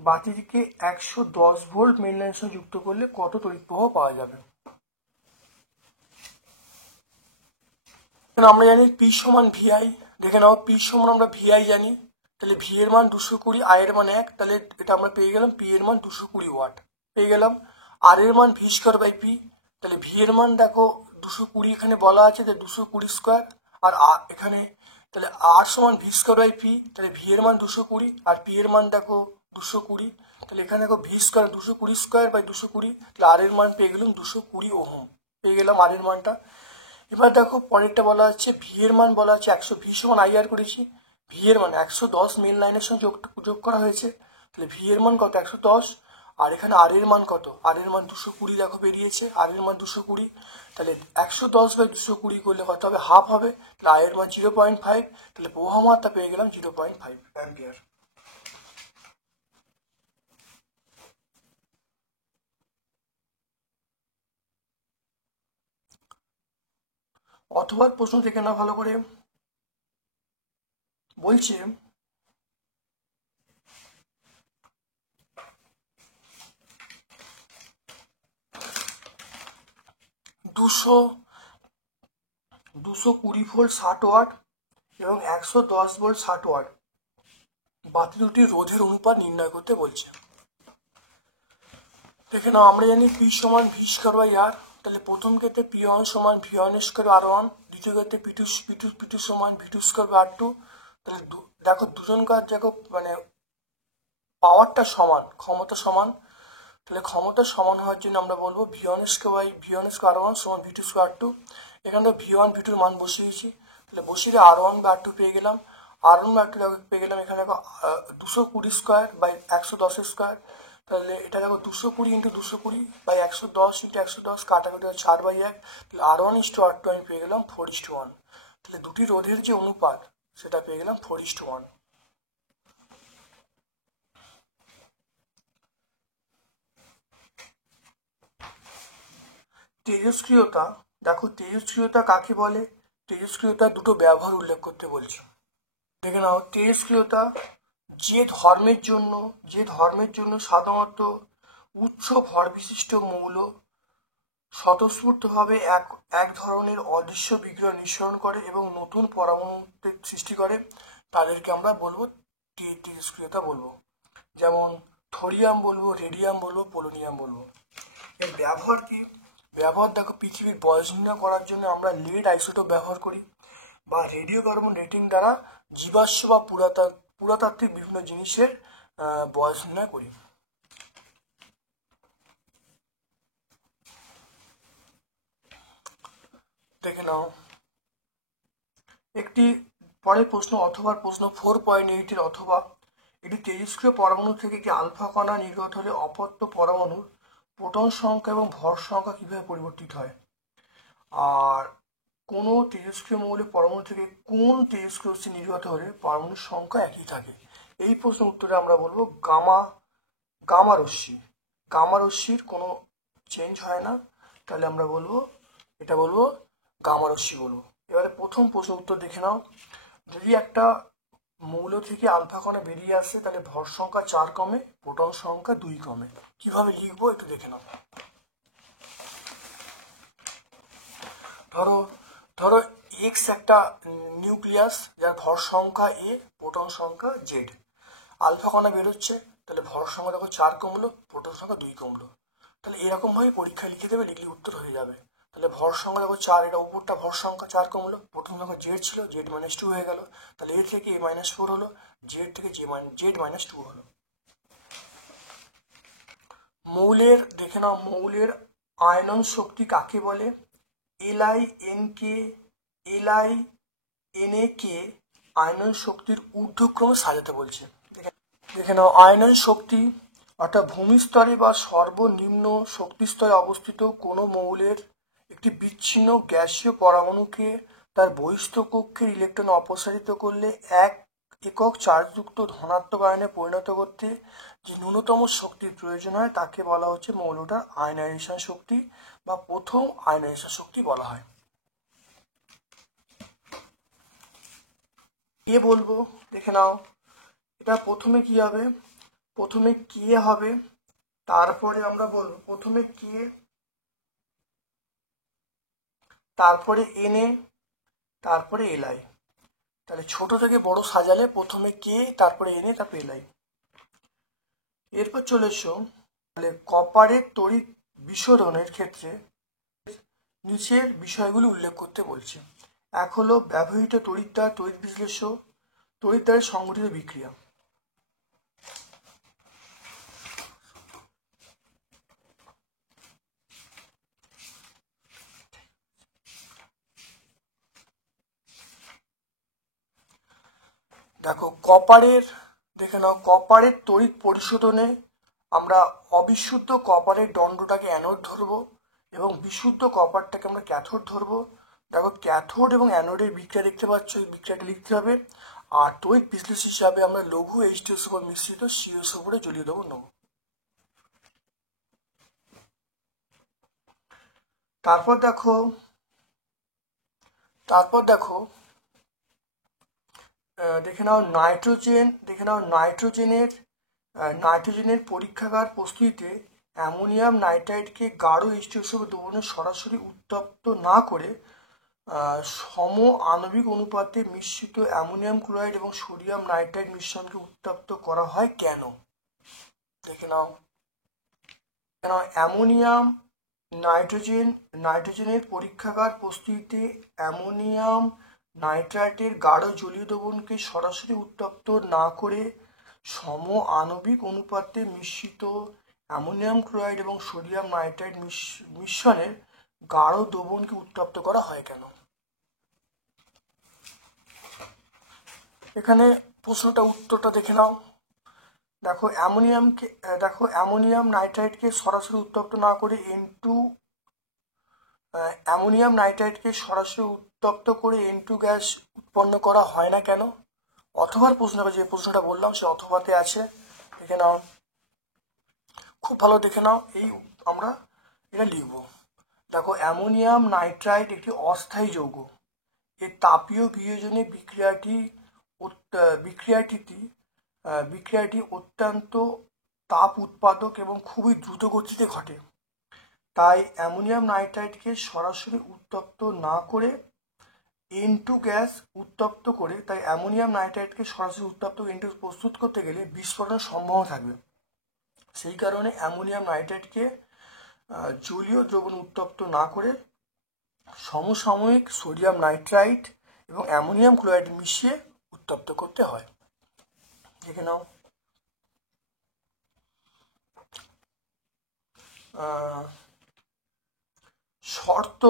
বাতিটিকে 110 ভোল্ট মেন লাইনের সঙ্গে যুক্ত করলে কত তড়িৎ প্রবাহ পাওয়া যাবে। আমরা জানি পি সমান ভিআই, দেখে নাও পি সমান আমরা ভিআই জানি, তাহলে ভি এর মান 220, আই এর মান 1, তাহলে এটা আমরা পেয়ে গেলাম পি এর মান 220 ওয়াট পেয়ে গেলাম। আর এর মান ভি স্কোয়ার বাই পি, তাহলে ভি এর মান দেখো 220 এখানে বলা আছে, তাহলে 220 স্কোয়ার, আর এখানে তাহলে আর সমান ভি স্কোয়ার বাই পি, তাহলে ভি এর মান 220 আর পি এর মান দেখো 220, তাহলে এখানে দেখো ভি স্কোয়ার 220 স্কোয়ার বাই 220, তাহলে আর এর মান পেয়ে গেলাম 220 ওহম পেয়ে গেলাম আর এর মানটা। এবার দেখো পরেরটা বলা হচ্ছে ভি এর মান বলা আছে 100, ভি সমান আই আর করেছি, ভি এর মান 110 মেন লাইনের সঙ্গে যোগ করা হয়েছে, তাহলে ভি এর মান কত 110, আর এখানে আর এর মান কত, আর এর মান 220 দেখো বেরিয়েছে, আর এর মান 220, তাহলে 110 বাই 220 করলে কত হবে, হাফ হবে, তাহলে আই এর মান 0.5, তাহলে প্রবাহমাত্রা পেয়ে গেলাম 0.5 অ্যাম্পিয়ার। অথবা প্রশ্ন থেকে না ভালো করে, বলছে 220 ভোল্ট 60 ওয়াট এবং 110 ভোল্ট 60 ওয়াট বাতি দুটির রোধের অনুপাত নির্ণয় করতে বলছে। দেখে নাও, আমরা জানি পি সমান ভি স্কয়ার বাই আর, তাহলে প্রথম ক্ষেত্রে পি ওয়ান সমান V one square R one, দ্বিতীয় ক্ষেত্রে পি টু সমান V two square by R two. তাহলে দেখো দুজনকার দেখো মানে পাওয়ারটা সমান, ক্ষমতা সমান, তাহলে ক্ষমতা সমান হওয়ার জন্য আমরা বলবো V one square by V one square R one সমান V two square R two. এখানে তো ভি ওয়ান ভি টুর মান বসিয়েছি, তাহলে বসিয়ে আর ওয়ান বাই আর টু পেয়ে গেলাম। আর ওয়ান বাই আর টু পেয়ে গেলাম এখানে দেখো 220 স্কয়ার বাই 110 স্কয়ার, তাহলে এটা দেখো 220 ইন্টু 220 বাই 110 ইন্টু 110 কাটাকাটি 4 বাই 1, তাহলে R one is to R two আমি পেয়ে গেলাম 4:1। তাহলে দুটি রোধের যে অনুপাত সেটা পেয়ে গেলাম 4:1। তেজস্ক্রিয়তা, দেখো তেজস্ক্রিয়তা কাকে বলে? তেজস্ক্রিয়তা দুটো ব্যবহার উল্লেখ করতে বলছে। দেখে নাও, তেজস্ক্রিয়তা যে ধর্মের জন্য সাধারণত উচ্চ ভর বিশিষ্ট মৌল স্বতঃস্ফূর্তভাবে এক ধরনের অদৃশ্য বিক্রিয়া নিঃসরণ করে এবং নতুন পরমাণু সৃষ্টি করে, তাদেরকে আমরা বলবো তেজস্ক্রিয়তা বলবো। যেমন থোরিয়াম বলবো, রেডিয়াম বলবো, পোলোনিয়াম বলবো। এর ব্যবহার কি? ব্যবহার দেখো, পৃথিবীর বয়স নির্ণয় করার জন্য আমরা লেড আইসোটোপ ব্যবহার করি, বা রেডিও কার্বন ডেটিং দ্বারা জীবাশ্ম বা পুরাতাত্ত্বিক বিভিন্ন জিনিসের বয়স নির্ণয় করি। দেখে নাও একটি পরের প্রশ্ন, অথবা প্রশ্ন 4.8 এর অথবা একটি তেজস্ক্রিয় পরমাণু থেকে একটি আলফা কণা নির্গত হলে অপত্য পরমাণুর প্রোটন সংখ্যা এবং ভর সংখ্যা কিভাবে পরিবর্তিত হয়? আর কোনো তেজস্ক্রিয় মৌলের পরমাণু থেকে কোন তেজস্ক্রিয় রশ্মি নির্গত হলে পরমাণুর সংখ্যা একই থাকে? এই প্রশ্নের উত্তরে আমরা বলবো গামা রশ্মি। গামা রশ্মির কোনো চেঞ্জ হয় না, তাহলে আমরা বলবো গামা রশ্মি বলবো। এবারে প্রথম প্রশ্ন উত্তর দেখে নাও, যদি একটা মৌল থেকে আলফা কণা বেরিয়ে আসে তাহলে ভর সংখ্যা 4 কমে, প্রোটন সংখ্যা 2 কমে। কিভাবে লিখবো একটু দেখে নাও। ধরো এক্স একটা নিউক্লিয়াস যার ভর সংখ্যা এ, প্রোটন সংখ্যা জেড। আলফা কণা বেরোচ্ছে, তাহলে ভর সংখ্যা দেখো 4 কমলো, প্রোটন সংখ্যা 2 কমলো। তাহলে এরকম ভাবে পরীক্ষায় লিখে দেবে, লিখলে উত্তর হয়ে যাবে। তাহলে ভর সংখ্যা দেখো 4, এটা উপরটা ভর সংখ্যা 4 কমলো, প্রথম সংখ্যা জেড ছিল, জেড -2 হয়ে গেল, তাহলে এ থেকে এ -4 হলো, জেড থেকে জেড -2 হলো। মৌলের দেখে নাও, মৌলের আয়নন শক্তি কাকে বলে? LI আয়নন শক্তির ঊর্ধ্বক্রমে সাজাতে বলছে। দেখে নাও, আয়নন শক্তি অর্থাৎ ভূমিস্তরে বা সর্বনিম্ন শক্তি স্তরে অবস্থিত কোনো মৌলের একটি বিচ্ছিন্ন গ্যাসীয় পরমাণুকে তার বহিস্থ কক্ষের ইলেকট্রন অপসারিত করলে এক একক চার্জযুক্ত ধনাত্মক আয়নে পরিণত করতে যে ন্যূনতম শক্তির প্রয়োজন হয় তাকে বলা হচ্ছে মৌলটার আয়নাইজেশন শক্তি বা প্রথম আয়নাইজেশন শক্তি বলা হয়। কে বলবো? দেখে নাও, এটা প্রথমে কি হবে? প্রথমে কে হবে, তারপরে আমরা বলবো প্রথমে কে, তারপরে এনএ, তারপরে এলআই। তাহলে ছোট থেকে বড় সাজালে প্রথমে কে, তারপরে এনএ, তারপরে এলআই। এরপর চলে এসো, তাহলে কপারের তড়িৎ বিশোধনের ক্ষেত্রে নিচের বিষয়গুলি উল্লেখ করতে বলছে। এক হলো ব্যবহৃত তড়িৎদ্বার, তড়িৎ বিশ্লেষ্য, তড়িৎদ্বারের সংঘটিত বিক্রিয়া। দেখো দেখে নাও, কপারের তড়িৎ পরিশোধনে আমরা অবিশুদ্ধ কপারের দণ্ডটাকে অ্যানোড ধরবো এবং বিশুদ্ধ কপারটাকে আমরা ক্যাথোড ধরবো। দেখো ক্যাথোড এবং অ্যানোডের বিক্রিয়া দেখতে পাচ্ছ, এই বিক্রিয়াটা লিখতে হবে। আর তড়িৎ বিশ্লেষ হিসাবে আমরা লঘু H2S উপর মিশ্রিত COS উপরে জ্বলিয়ে দেবো নেবো। তারপর দেখো দেখে নাও নাইট্রোজেনের পরীক্ষাগার প্রস্তুতিতে অ্যামোনিয়াম নাইট্রাইটকে গাঢ় H2SO দ্রবণে সরাসরি উত্তপ্ত না করে সম আণবিক অনুপাতে মিশ্রিত অ্যামোনিয়াম ক্লোরাইড এবং সোডিয়াম নাইট্রাইট মিশ্রণকে উত্তপ্ত করা হয় কেন? দেখে নাও অ্যামোনিয়াম নাইট্রোজেনের পরীক্ষাগার প্রস্তুতিতে অ্যামোনিয়াম নাইট্রাইটের গাঢ় জলীয় দ্রবণকে সরাসরি উত্তপ্ত না করে সম আণবিক অনুপাতে মিশ্রিত অ্যামোনিয়াম ক্লোরাইড এবং সোডিয়াম নাইট্রাইট মিশ্রণের গাঢ় দ্রবণকে উত্তপ্ত করা হয় কেন? এখানে প্রশ্নটা উত্তরটা দেখে নাও। দেখো অ্যামোনিয়াম নাইট্রাইটকে সরাসরি উত্তপ্ত না করে N2 গ্যাস উৎপন্ন করা হয় না কেন? অথবার প্রশ্ন, যে প্রশ্নটা বললাম সে অথবাতে আছে, দেখে নাও, খুব ভালো দেখে নাও। আমরা এটা লিখব। দেখো অ্যামোনিয়াম নাইট্রাইট একটি অস্থায়ী যৌগ। এর তাপীয় বিয়োজনে বিক্রিয়াটি অত্যন্ত তাপ উৎপাদক এবং খুবই দ্রুত গতিতে ঘটে। তাই অ্যামোনিয়াম নাইট্রাইটকে সরাসরি উত্তপ্ত না করে N2 গ্যাস উত্তপ্ত করে N2 প্রস্তুত করতে গেলে বিস্ফোরণের সম্ভাবনা থাকবে। সেই কারণে অ্যামোনিয়াম নাইট্রাইটকে জলীয় দ্রবণ উত্তপ্ত না করে সমসাময়িক সোডিয়াম নাইট্রাইট এবং অ্যামোনিয়াম ক্লোরাইড মিশিয়ে উত্তপ্ত করতে হয়। দেখে নাও শর্ত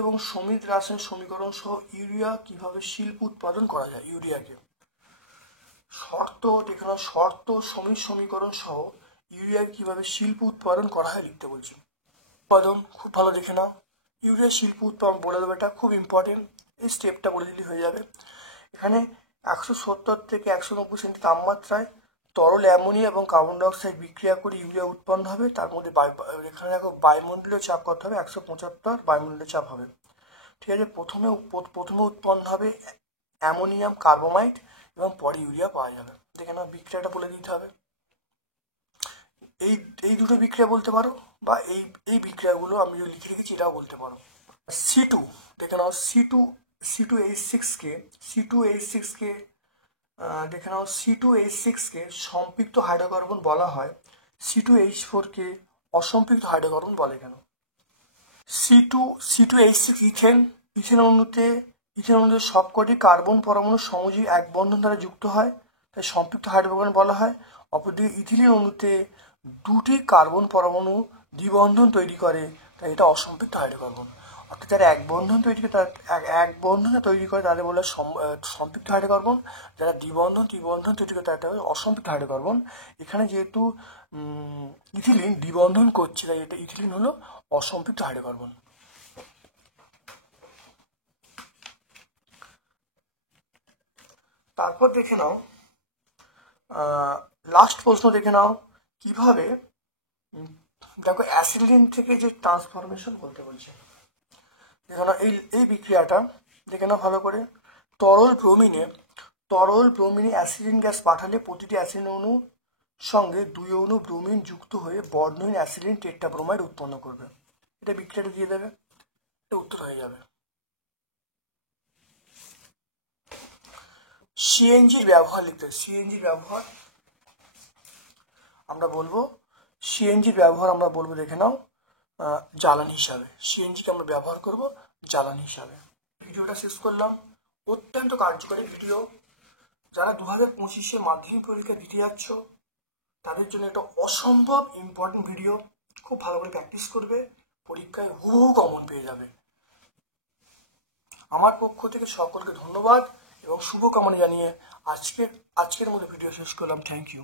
এবং সমিত রাসায়নিক সমীকরণ সহ ইউরিয়া কিভাবে শিল্প উৎপাদন করা যায়। ইউরিয়াকে শর্ত সমিত সমীকরণ সহ ইউরিয়া কিভাবে শিল্প উৎপাদন করা হয় লিখতে বলছি। উৎপাদন খুব ভালো দেখে নাও। ইউরিয়া শিল্প উৎপাদন বলে দেবো, এটা খুব ইম্পর্টেন্ট, এই স্টেপটা বলে দিলে হয়ে যাবে। এখানে 170 থেকে 190 সেন্টি তাপমাত্রায় তরল অ্যামোনিয়া এবং কার্বন ডাইঅক্সাইড বিক্রিয়া করে ইউরিয়া উৎপন্ন হবে। তার মধ্যে এখানে দেখো বায়ুমণ্ডলীয় চাপ কত হবে, 175 বায়ুমণ্ডলীয় চাপ হবে। ঠিক আছে, প্রথমে উৎপন্ন হবে অ্যামোনিয়াম কার্বোমাইড এবং পরে ইউরিয়া পাওয়া যাবে। দেখে নাও বিক্রিয়াটা বলে দিতে হবে। এই দুটো বিক্রিয়া বলতে পারো, বা এই বিক্রিয়াগুলো আমি যে লিখে রেখেছি এটাও বলতে পারো। C2 দেখে নাও, C2H6কে সম্পৃক্ত হাইড্রোকার্বন বলা হয়। C2H4 কে অসম্পৃক্ত হাইড্রোকার্বন বলে কেন? C2H6 ইথেন অণুতে সবকটি কার্বন পরমাণু সমযোজী এক বন্ধন দ্বারা যুক্ত হয়, তাই সম্পৃক্ত হাইড্রোকার্বন বলা হয়। অপরদিকে ইথিলিন অণুতে দুটি কার্বন পরমাণু দ্বিবন্ধন তৈরি করে, তাই এটা অসম্পৃক্ত হাইড্রোকার্বন। অর্থাৎ যারা এক বন্ধনে তৈরি করে তাদের বলে সম্পৃক্ত হাইড্রোকার্বন, যারা দ্বিবন্ধন তৈরি করে তাদের অসম্পৃক্ত হাইড্রোকার্বন। এখানে যেহেতু ইথিলিন দ্বিবন্ধন করছে, তাই এটা ইথিলিন হলো অসম্পৃক্ত হাইড্রোকার্বন। তারপর দেখে নাও লাস্ট প্রশ্ন, দেখে নাও কিভাবে, দেখো অ্যাসিডিন থেকে যে ট্রান্সফরমেশন বলতে বলছে। দেখো না এই বিক্রিয়াটা দেখে নাও ভালো করে। তরল ব্রোমিনে অ্যাসিডিন গ্যাস পাঠালে প্রতিটি অ্যাসিডিন অণুর সঙ্গে 2 অণু ব্রোমিন যুক্ত হয়ে বর্ণহীন অ্যাসিডিন টেট্রাব্রোমাইড উৎপন্ন করবে। এটা বিক্রিয়াটা দিয়ে দেবে, এটা উত্তর হয়ে যাবে। সিএনজির ব্যবহার লিখতে, সিএনজির ব্যবহার আমরা বলবো দেখে নাও জ্বালানি হিসাবে। সিএনজিকে আমরা ব্যবহার করব জ্বালানি হিসাবে। ভিডিওটা শেষ করলাম। অত্যন্ত কার্যকরী ভিডিও। যারা 2025-এ মাধ্যমিক পরীক্ষা দিতে যাচ্ছ তাদের জন্য একটা অসম্ভব ইম্পর্টেন্ট ভিডিও। খুব ভালো করে প্র্যাকটিস করবে, পরীক্ষায় হুবহু কমন পেয়ে যাবে। আমার পক্ষ থেকে সকলকে ধন্যবাদ এবং শুভকামনা জানিয়ে আজকের মতো ভিডিও শেষ করলাম। Thank you.